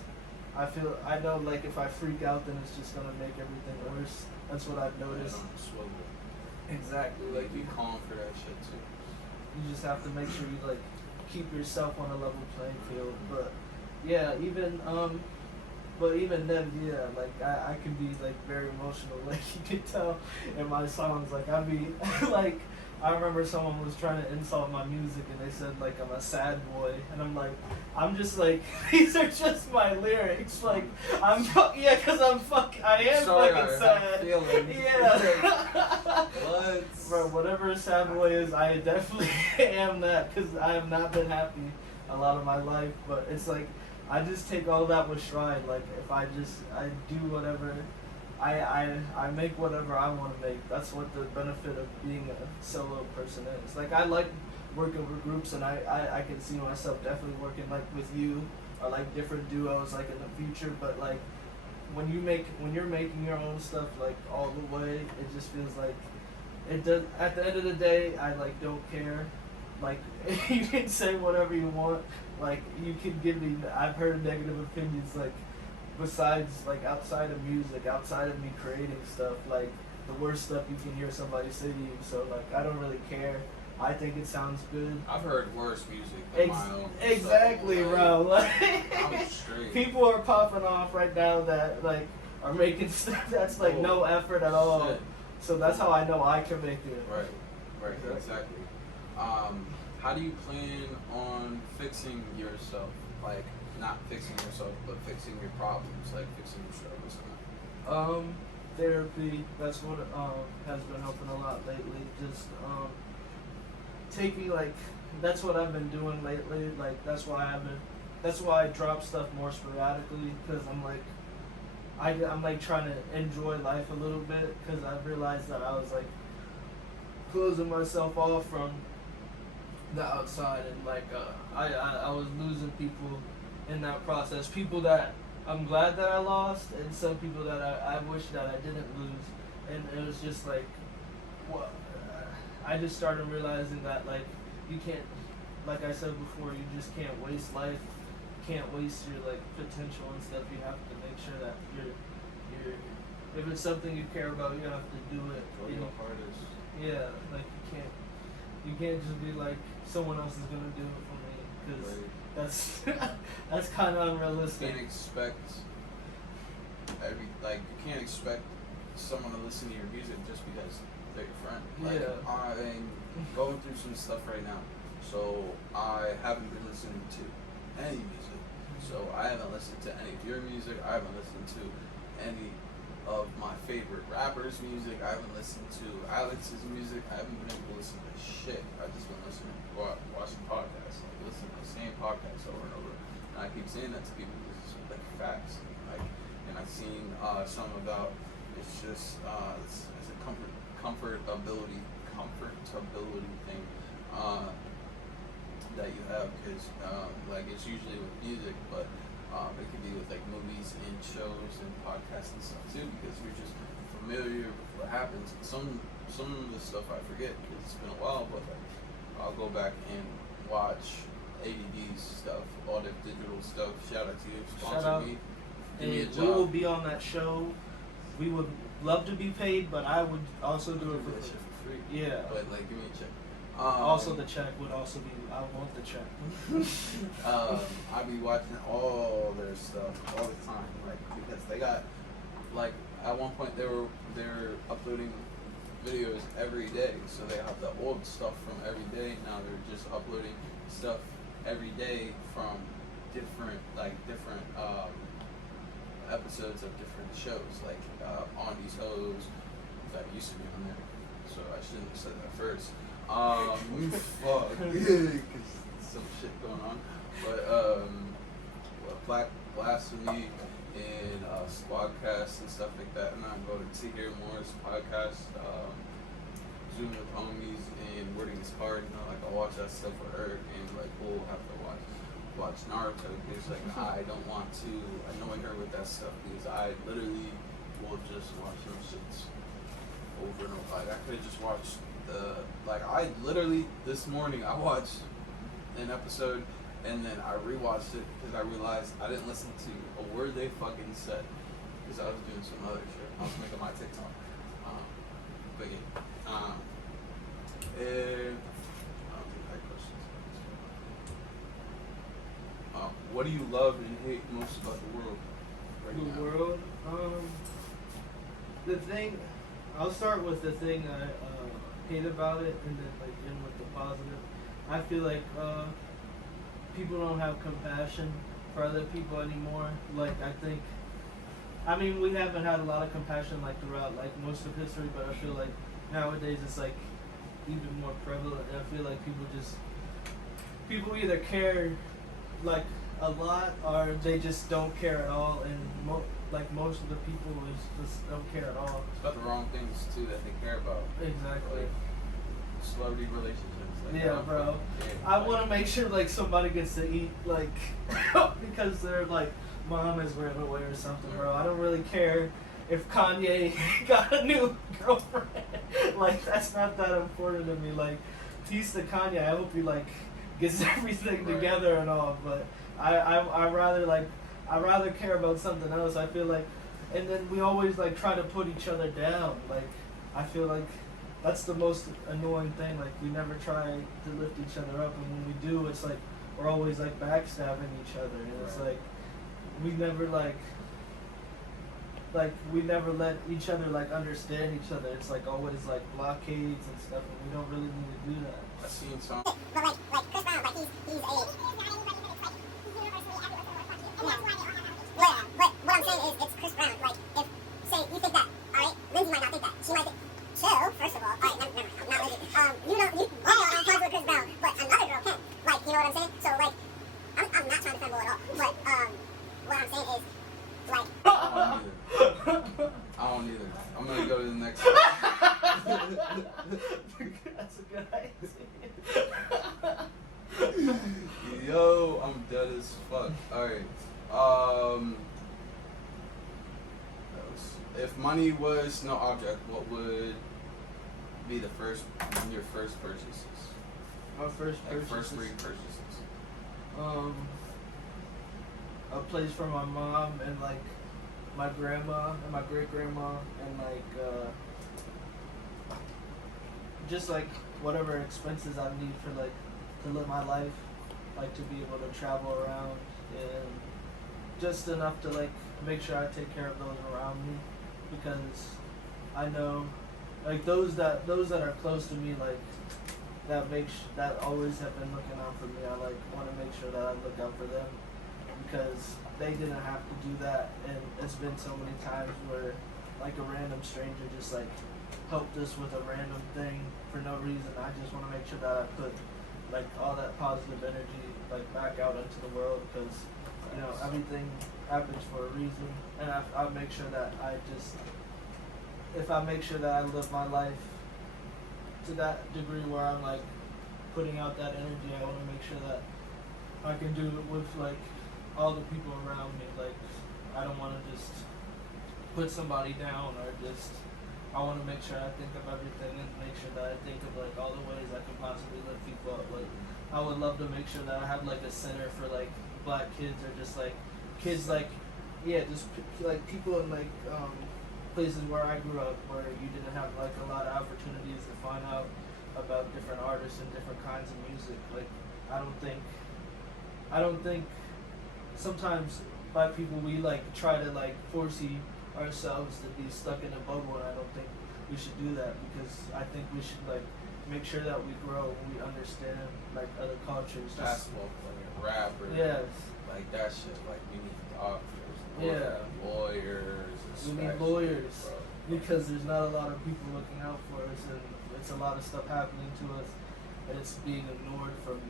I know like if I freak out, then it's just gonna make everything worse. That's what I've noticed. Exactly. Like Be calm for that shit too. you just have to make sure you like keep yourself on a level playing field. But yeah, even then, yeah, like I can be like very emotional. Like you can tell in my songs, like I be like I remember someone was trying to insult my music and they said like I'm a sad boy and I'm like I'm just like these are just my lyrics. Like I'm yeah, cause I am Sorry, fucking I sad. have feelings. Yeah. What? Bro, whatever a sad boy is, I definitely am that because I have not been happy a lot of my life. But it's like I just take all that with stride. Like if I do whatever, I make whatever I want to make. That's what the benefit of being a solo person is. Like I like working with groups, and I can see myself definitely working like with you or like different duos like in the future. But like when you're making your own stuff like all the way, it just feels like it does. At the end of the day, I like don't care. Like you can say whatever you want. Like you can give me. I've heard negative opinions. Like besides, like outside of music, outside of me creating stuff, like the worst stuff you can hear somebody say to you. So like I don't really care. I think it sounds good. I've heard worse music than my own. Exactly, so, bro. Like I'm straight. people are popping off right now that like are making stuff that's like no effort at all. Shit. So that's how I know I can make it. Right, exactly. How do you plan on fixing yourself? Like, not fixing yourself, but fixing your problems, like fixing your struggles. Therapy. That's what has been helping a lot lately. Just taking like that's what I've been doing lately. Like that's why I drop stuff more sporadically because I'm like trying to enjoy life a little bit because I've realized that I was like closing myself off from the outside and like I was losing people in that process. People that I'm glad that I lost and some people that I wish that I didn't lose. And it was just like I just started realizing that like you can't, like I said before, you just can't waste life. Can't waste your like potential and stuff. You have to make sure that you're if it's something you care about, you have to do it. Go your hardest. Yeah, like you can't just be like someone else is gonna do it for me because that's kind of unrealistic. You can't expect you can't expect someone to listen to your music just because they're your friend. Like Yeah. I'm going through some stuff right now, so I haven't been listening to any music. So I haven't listened to any of your music. I haven't listened to any of my favorite rappers' music. I haven't listened to Alex's music. I haven't been able to listen to shit. I've just been listening, watching podcasts, like listening to the same podcast over and over. And I keep saying that to people because it's like facts. Like, and I've seen some about it's just it's a comfortability thing that you have because like it's usually with music, but it could be with like movies and shows and podcasts and stuff too because you're just familiar with what happens. Some of the stuff I forget because it's been a while, but like I'll go back and watch ADD's stuff, all the digital stuff. Shout out to you, sponsor me. Give me a job. We will be on that show. We would love to be paid, but I would also do it that shit for free. Yeah. But like, give me a check. Also, the check would also be. I want the check. I be watching all their stuff all the time, like because they got like at one point they're uploading videos every day, so they have the old stuff from every day. Now they're just uploading stuff every day from different episodes of different shows, like On These Hoes that used to be on there. So I shouldn't have said that first. Fuck, because some shit going on. But Black Blasphemy and Squadcast and stuff like that. And I'm going to hear Moore's podcast, Zoom with Homies and Wording is Hard. You know, like I watch that stuff with her, and like we'll have to watch Naruto because like I don't want to annoy her with that stuff because I literally will just watch those shits over and over. Like I could have just watched I literally this morning I watched an episode and then I rewatched it because I realized I didn't listen to a word they fucking said because I was doing some other shit. I was making my TikTok. But yeah, I don't think I had questions. What do you love and hate most about the world right now? The world. The thing. I'll start with the thing I hate about it, and then like end with the positive. I feel like people don't have compassion for other people anymore. Like I mean, we haven't had a lot of compassion like throughout like most of history, but I feel like nowadays it's like even more prevalent. And I feel like people either care like a lot or they just don't care at all, and most of the people just don't care at all. It's about the wrong things too that they care about. Exactly. Like celebrity relationships. Like, Yeah, bro. I want to make sure like somebody gets to eat like because their like mom is ran away or something, bro. I don't really care if Kanye got a new girlfriend. Like that's not that important to me. Like peace to Kanye. I hope he like gets everything together and all, but I rather care about something else. I feel like, and then we always like try to put each other down. Like I feel like that's the most annoying thing. Like we never try to lift each other up, and when we do, it's like we're always like backstabbing each other, and it's like we never we never let each other like understand each other. It's like always like blockades and stuff, and we don't really need to do that. I seen some. But like Chris Brown, like he's a. Yeah, but what I'm saying is it's Chris Brown. Like if say you think that, all right, Lindsay might not think that. She might think. So first of all, all right, never, I'm not Lindsay. I'm friends with Chris Brown, but another girl can. Like you know what I'm saying? So like, I'm not trying to defend Will at all. But what I'm saying is like. I don't either. I'm gonna go to the next. That's a good idea. Yo, I'm dead as fuck. Alright. If money was no object, what would be your first purchases? My first Like purchase. first 3 purchases. A place for my mom and like my grandma and my great grandma and like just like whatever expenses I need for like to live my life, like to be able to travel around and just enough to like make sure I take care of those around me, because I know like those that are close to me, like that always have been looking out for me. I like want to make sure that I look out for them, because they didn't have to do that, and it's been so many times where like a random stranger just like helped us with a random thing for no reason. I just want to make sure that I put like all that positive energy like back out into the world, because you know everything happens for a reason, and I make sure that if I make sure that I live my life to that degree where I'm like putting out that energy, I want to make sure that I can do it with like all the people around me. Like I don't want to just put somebody down, or just I want to make sure I think of everything and make sure that I think of like all the ways I can possibly lift people up. Like I would love to make sure that I have like a center for like black kids, or just like kids like like people in like places where I grew up, where you didn't have like a lot of opportunities to find out about different artists and different kinds of music. Like I don't think sometimes black people, we like try to like foresee ourselves to be stuck in a bubble, and I don't think we should do that, because I think we should like make sure that we grow and we understand like other cultures. Basketball player, rapper. Yes. Like that shit. Like we need doctors. Yeah. Lawyers. We need lawyers, because there's not a lot of people looking out for us, and it's a lot of stuff happening to us, and it's being ignored from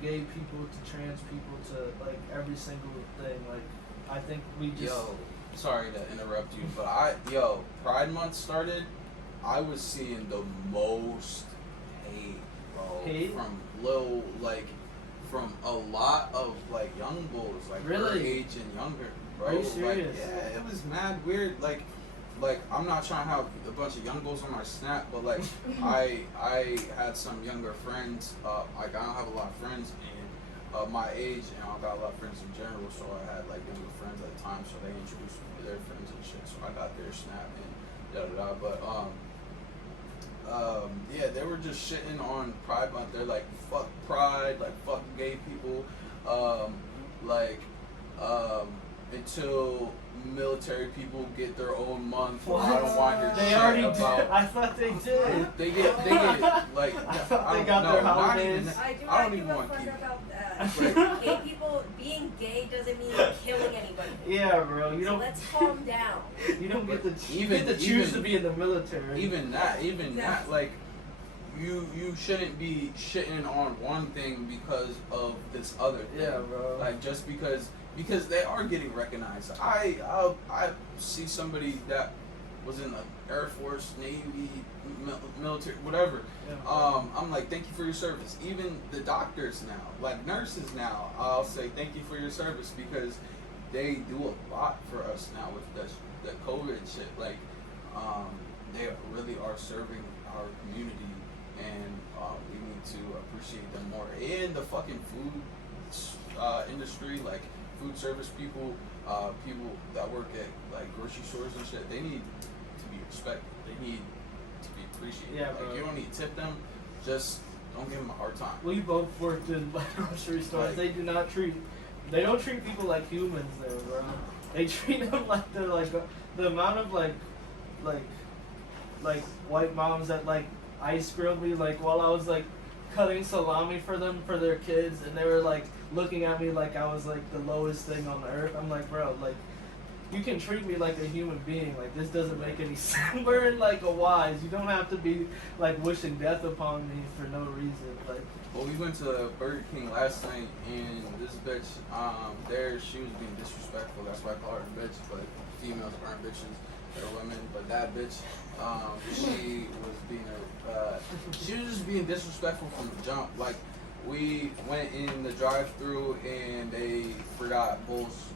gay people to trans people to like every single thing. Like I think we just. Yo, sorry to interrupt you, but Pride Month started. I was seeing the most hate, bro. Hate? From a lot of like young bulls, like Really? her age and younger, bro. Are you serious? Like, yeah, it was mad weird. Like I'm not trying to have a bunch of young bulls on my snap, but like I had some younger friends. I don't have a lot of friends in my age, and I got a lot of friends in general. So I had like younger friends at the time, so they introduced me to their friends and shit. So I got their snap, and But yeah, they were just shitting on Pride Month. They're like, fuck Pride, like fuck gay people, until military people get their own month. What? I don't want your They shit already about. did. I thought they did. They get like I thought they don't got know, their not holidays. even- I do I don't not even give a want fuck kids. about that. Gay people being gay doesn't mean killing anybody. Yeah, bro. You So don't. let's calm down. You don't get to Even- choose even- to be in the military. Even that, like, you shouldn't be shitting on one thing because of this other thing. Yeah, bro. Like, just because they are getting recognized. I see somebody that was in the Air Force, Navy, military, whatever. Yeah. I'm like, thank you for your service. Even the doctors now, like nurses now, I'll say thank you for your service because they do a lot for us now with the COVID shit. Like, they really are serving our community, and we need to appreciate them more. And the fucking food industry, like food service people, people that work at like grocery stores and shit, they need to be respected. They need to be appreciated. Yeah, like, bro. you don't need to tip them, just don't give them a hard time. We both worked in grocery stores. Like- They don't treat people like humans there, bro. They treat them like they're like the amount of like white moms that like ice grilled me like while I was like cutting salami for them for their kids, and they were like looking at me like I was like the lowest thing on earth. I'm like, bro, like you can treat me like a human being. Like this doesn't make any sense. We're in like a wise. You don't have to be like wishing death upon me for no reason. Like Well, we went to Burger King last night, and this bitch, there, she was being disrespectful. That's why I call her a bitch, but females aren't bitches, they're women. But that bitch, she was just being disrespectful from the jump. Like, we went in the drive-thru, and they forgot Bull's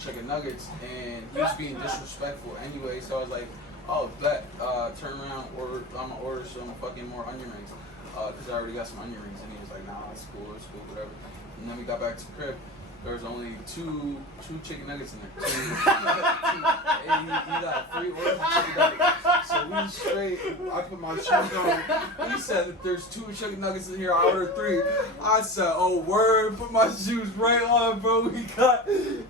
chicken nuggets, and he was being disrespectful anyway. So I was like, oh, bet, turn around, I'm gonna order some fucking more onion rings. Because I already got some onion rings, and he was like, nah, it's cool, whatever. And then we got back to the crib. There was only two chicken nuggets in there. And he got 3 orders of chicken nuggets. So we straight, I put my shoes on. He said that there's 2 chicken nuggets in here. I ordered 3. I said, oh, word, put my shoes right on, bro. We got a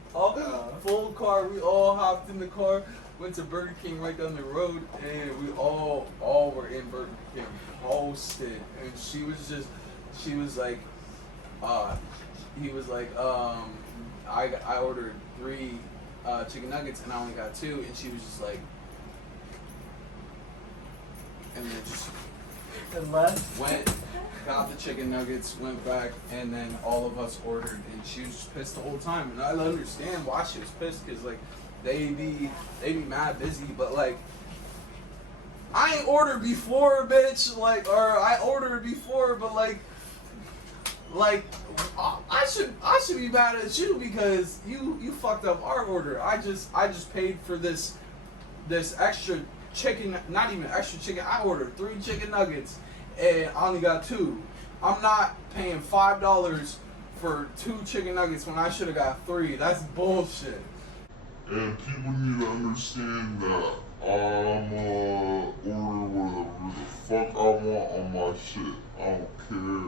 full car. We all hopped in the car, went to Burger King right down the road, and we all were in Burger King. Hosted, and she was like, he was like, I ordered 3 chicken nuggets and I only got 2, and she was just like, and then just and left. went, got the chicken nuggets, went back, and then all of us ordered, and she was just pissed the whole time, and I understand why she was pissed, because like they be mad busy, but like, I ain't ordered before, bitch. Like, or I ordered before, but like, I should be mad at you because you fucked up our order. I just paid for this extra chicken, not even extra chicken. I ordered 3 chicken nuggets and I only got 2. I'm not paying $5 for 2 chicken nuggets when I should have got 3. That's bullshit. And people need to understand that I'ma order whatever the fuck I want on my shit. I don't care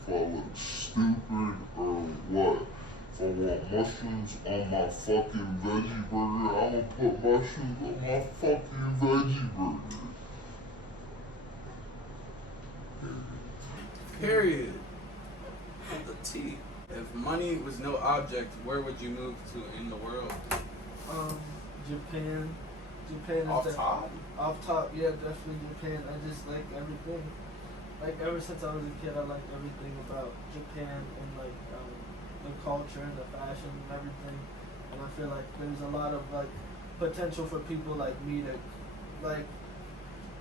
if I look stupid or what. If I want mushrooms on my fucking veggie burger, I'ma put mushrooms on my fucking veggie burger. Period. With the T. If money was no object, where would you move to in the world? Japan. Japan is Off top? Off top, yeah, definitely Japan. I just like everything. Like ever since I was a kid, I liked everything about Japan and like the culture and the fashion and everything. And I feel like there's a lot of like potential for people like me to like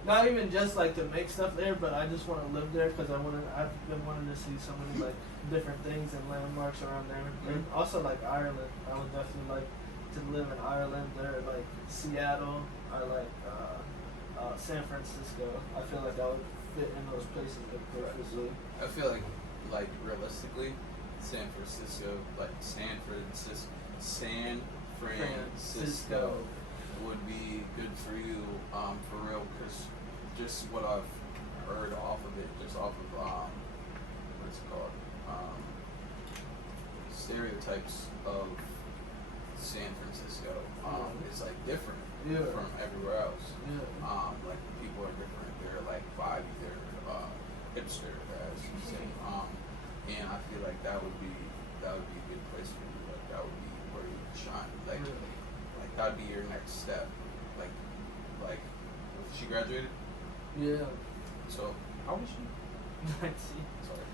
not even just like to make stuff there, but I just want to live there because I've been wanting to see so many like different things and landmarks around there. And also like Ireland, I would definitely like to live in Ireland. There, like Seattle. I like San Francisco. I feel like I would fit in those places perfectly. I feel like realistically, San Francisco, would be good for you, for real, because just what I've heard off of it, just off of what's it called, stereotypes of San Francisco, is like different from everywhere else. Like people are different. They're like vibey. They're hipster, as you say. And I feel like that would be a good place for you. Like that would be where you shine. Like that'd be your next step. Like she graduated. Yeah. So How was she? 19. sorry.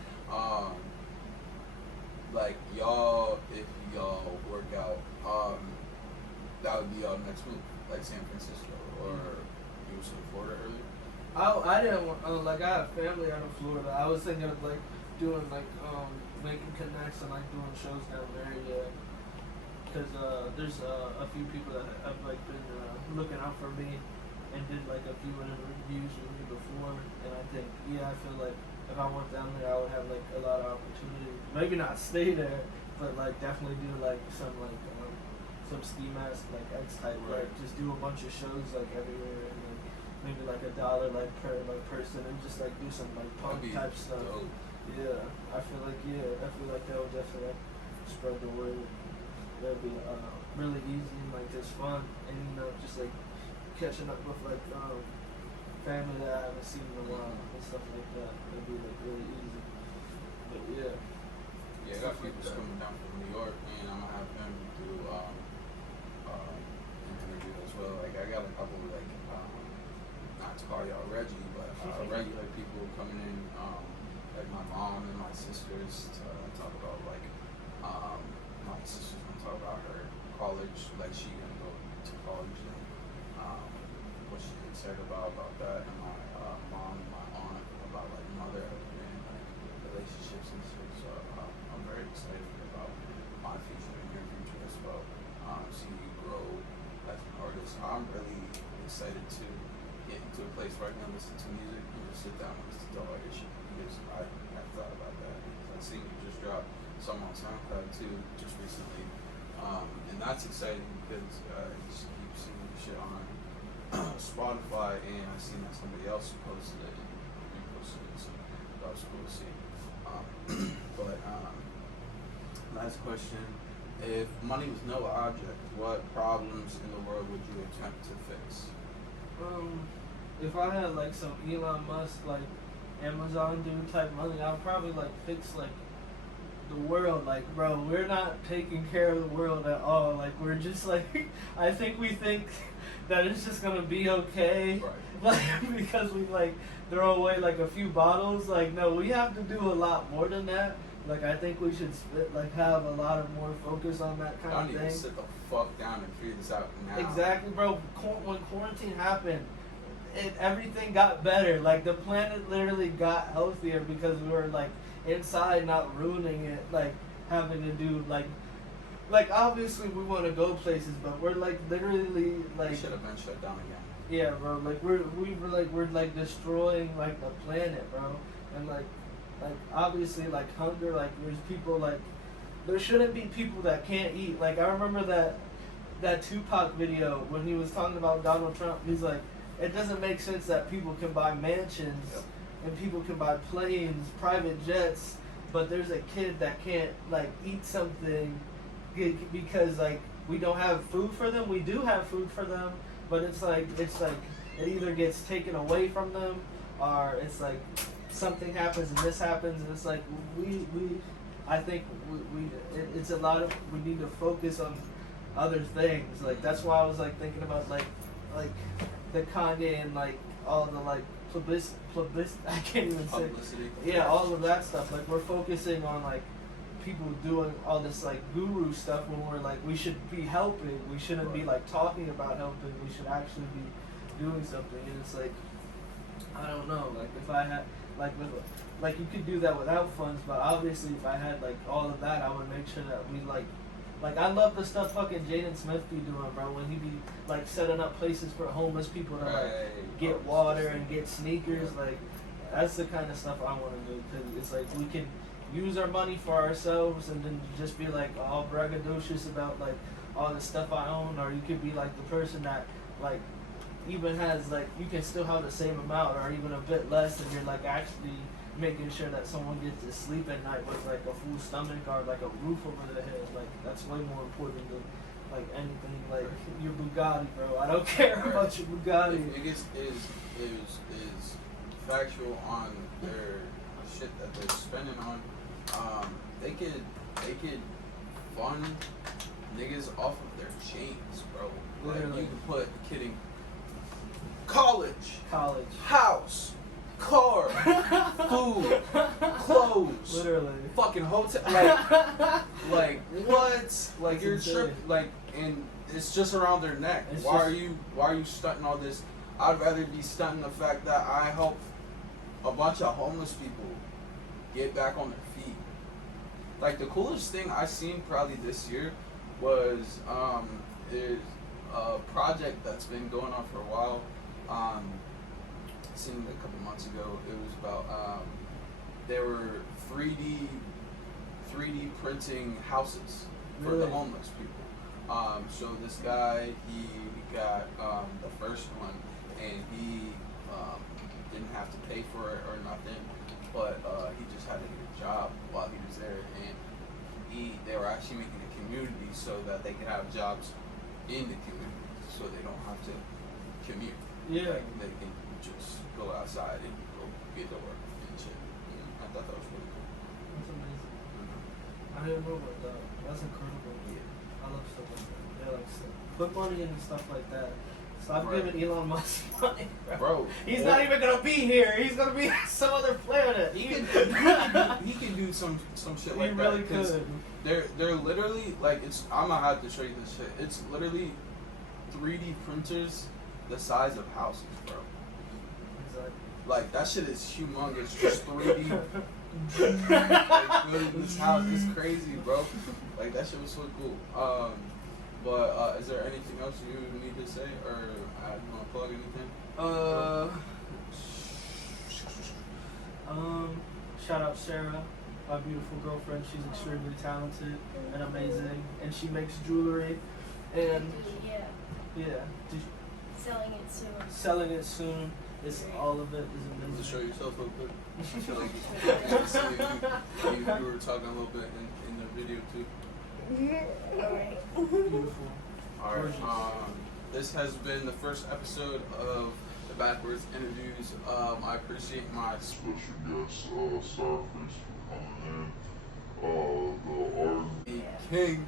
Like y'all, if y'all work out, that would be y'all next move, like San Francisco, or you was in Florida earlier. I didn't want, like, I have family out in Florida. I was thinking of, like, doing, like, making connects and, like, doing shows down there, yeah. Because, there's, a few people that have, like, been, looking out for me and did, like, a few interviews with me before. And I think, yeah, I feel like if I went down there, I would have, like, a lot of opportunity. Maybe not stay there, but, like, definitely do, like, some ski mask, like, X type, Right. like, just do a bunch of shows, like, everywhere. And, like, maybe like $1 like per like person, and just like do some like punk type stuff. Dope. Yeah, I feel like that would definitely like spread the word. That'd be really easy and like just fun, and just like catching up with like family that I haven't seen in a while and stuff like that. That'd be like really easy. But yeah. Yeah, I got people coming down from New York, and I'm gonna have them do an interview as well. Like I got a couple of like not to call y'all Reggie, but regular people coming in, like my mom and my sisters to talk about like my sister's gonna talk about her college, like she gonna go to college and what she's excited about that, and my mom and my aunt about like mother and like relationships and shit. So I'm very excited about my future and your future as well. Seeing you grow as an artist, I'm really excited to get into a place where I can listen to music and just sit down and listen to all your shit, because I have thought about that. Because I seen you just drop some on SoundCloud too, just recently, and that's exciting because I just keep seeing your shit on Spotify, and I seen that somebody else posted it and reposted it, so that was cool to see. But last question: if money was no object, what problems in the world would you attempt to fix? If I had like some Elon Musk like Amazon dude type money, I'd probably like fix like the world. Like, bro, we're not taking care of the world at all. Like, we're just like I think we think that it's just gonna be okay. Right. Like because we like throw away like a few bottles. Like, no, we have to do a lot more than that. Like, I think we should like have a lot of more focus on that kind I of need thing. to sit the fuck down and figure this out now. Exactly, bro. When quarantine happened, everything got better. Like, the planet literally got healthier because we were like inside, not ruining it. Like, having to do like obviously we want to go places, but we're like literally like. We should have been shut down again. Yeah, bro. Like we're destroying like the planet, bro. And like obviously like hunger. Like there's people like there shouldn't be people that can't eat. Like, I remember that Tupac video when he was talking about Donald Trump. He's like, it doesn't make sense that people can buy mansions and people can buy planes, private jets, but there's a kid that can't like eat something because like we don't have food for them. We do have food for them, but it's like it either gets taken away from them, or it's like something happens and this happens, and it's like I think it's a lot of, we need to focus on other things. Like, that's why I was like thinking about like the Kanye and like all the like publicity I can't even say. Publicity. Yeah, all of that stuff. Like, we're focusing on like people doing all this like guru stuff when we're like, we should be helping. We shouldn't be like talking about helping. We should actually be doing something. And it's like, I don't know. Like, if I had like you could do that without funds, but obviously if I had like all of that, I would make sure that we like I love the stuff fucking Jaden Smith be doing, bro. When he be like setting up places for homeless people to like get water and get sneakers. Like, that's the kind of stuff I want to do, because it's like we can use our money for ourselves and then just be like all braggadocious about like, all the stuff I own, or you could be like the person that like even has like you can still have the same amount or even a bit less, and you're like actually making sure that someone gets to sleep at night with like a full stomach or like a roof over their head. Like that's way more important than like anything like your Bugatti, bro. I don't care about your Bugatti. If niggas is factual on their shit that they're spending on, they could fund niggas off of their chains, bro. Like Literally. you could put kidding college, house, car, food, clothes, Literally. fucking hotel, like what? Like you're insane. tripping, like, and it's just around their neck. It's Why just- are you stunting all this? I'd rather be stunting the fact that I help a bunch of homeless people get back on their feet. Like the coolest thing I seen probably this year was there's a project that's been going on for a while. Seen it a couple months ago. It was about they were 3D printing houses for the Really? homeless people. So this guy, he got the first one, and he didn't have to pay for it or nothing, but he just had to get a job while he was there, and they were actually making a community so that they could have jobs in the community, so they don't have to commute. Yeah. Like, they can just go outside and go get to work and shit. And I thought that was really cool. That's amazing. Mhm. I didn't know about that. That's incredible. Yeah. I love stuff like that. Yeah, like stuff. Put money into stuff like that. Stop Right. giving Elon Musk money, bro. Bro, He's or- not even gonna be here. He's gonna be some other planet. He can do some shit He like really that. 'Cause could. They're literally like I'm gonna have to show you this shit. It's literally 3D printers the size of houses, bro. Exactly. Like that shit is humongous. Just 3D. Like building this house is crazy, bro. Like that shit was so cool. But is there anything else you need to say, or you want to plug anything? Shout out Sarah, my beautiful girlfriend. She's extremely talented and amazing, and she makes jewelry. And Yeah. yeah, Selling it soon. selling it soon. It's all of it is amazing. Just show yourself real quick. I feel like you were talking a little bit in the video too. Alright. Beautiful. Alright, Gorgeous. this has been the first episode of the Backwards Interviews. I appreciate my Special guest, Sourface for coming in. The artist. king.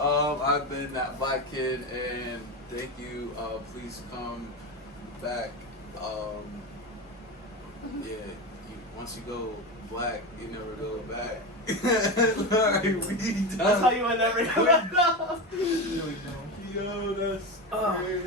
I've been ThatBlackKkid, and thank you. Please come back. Once you go black, you never go back. Alright, we done. That's how you end every. Yo, that's crazy.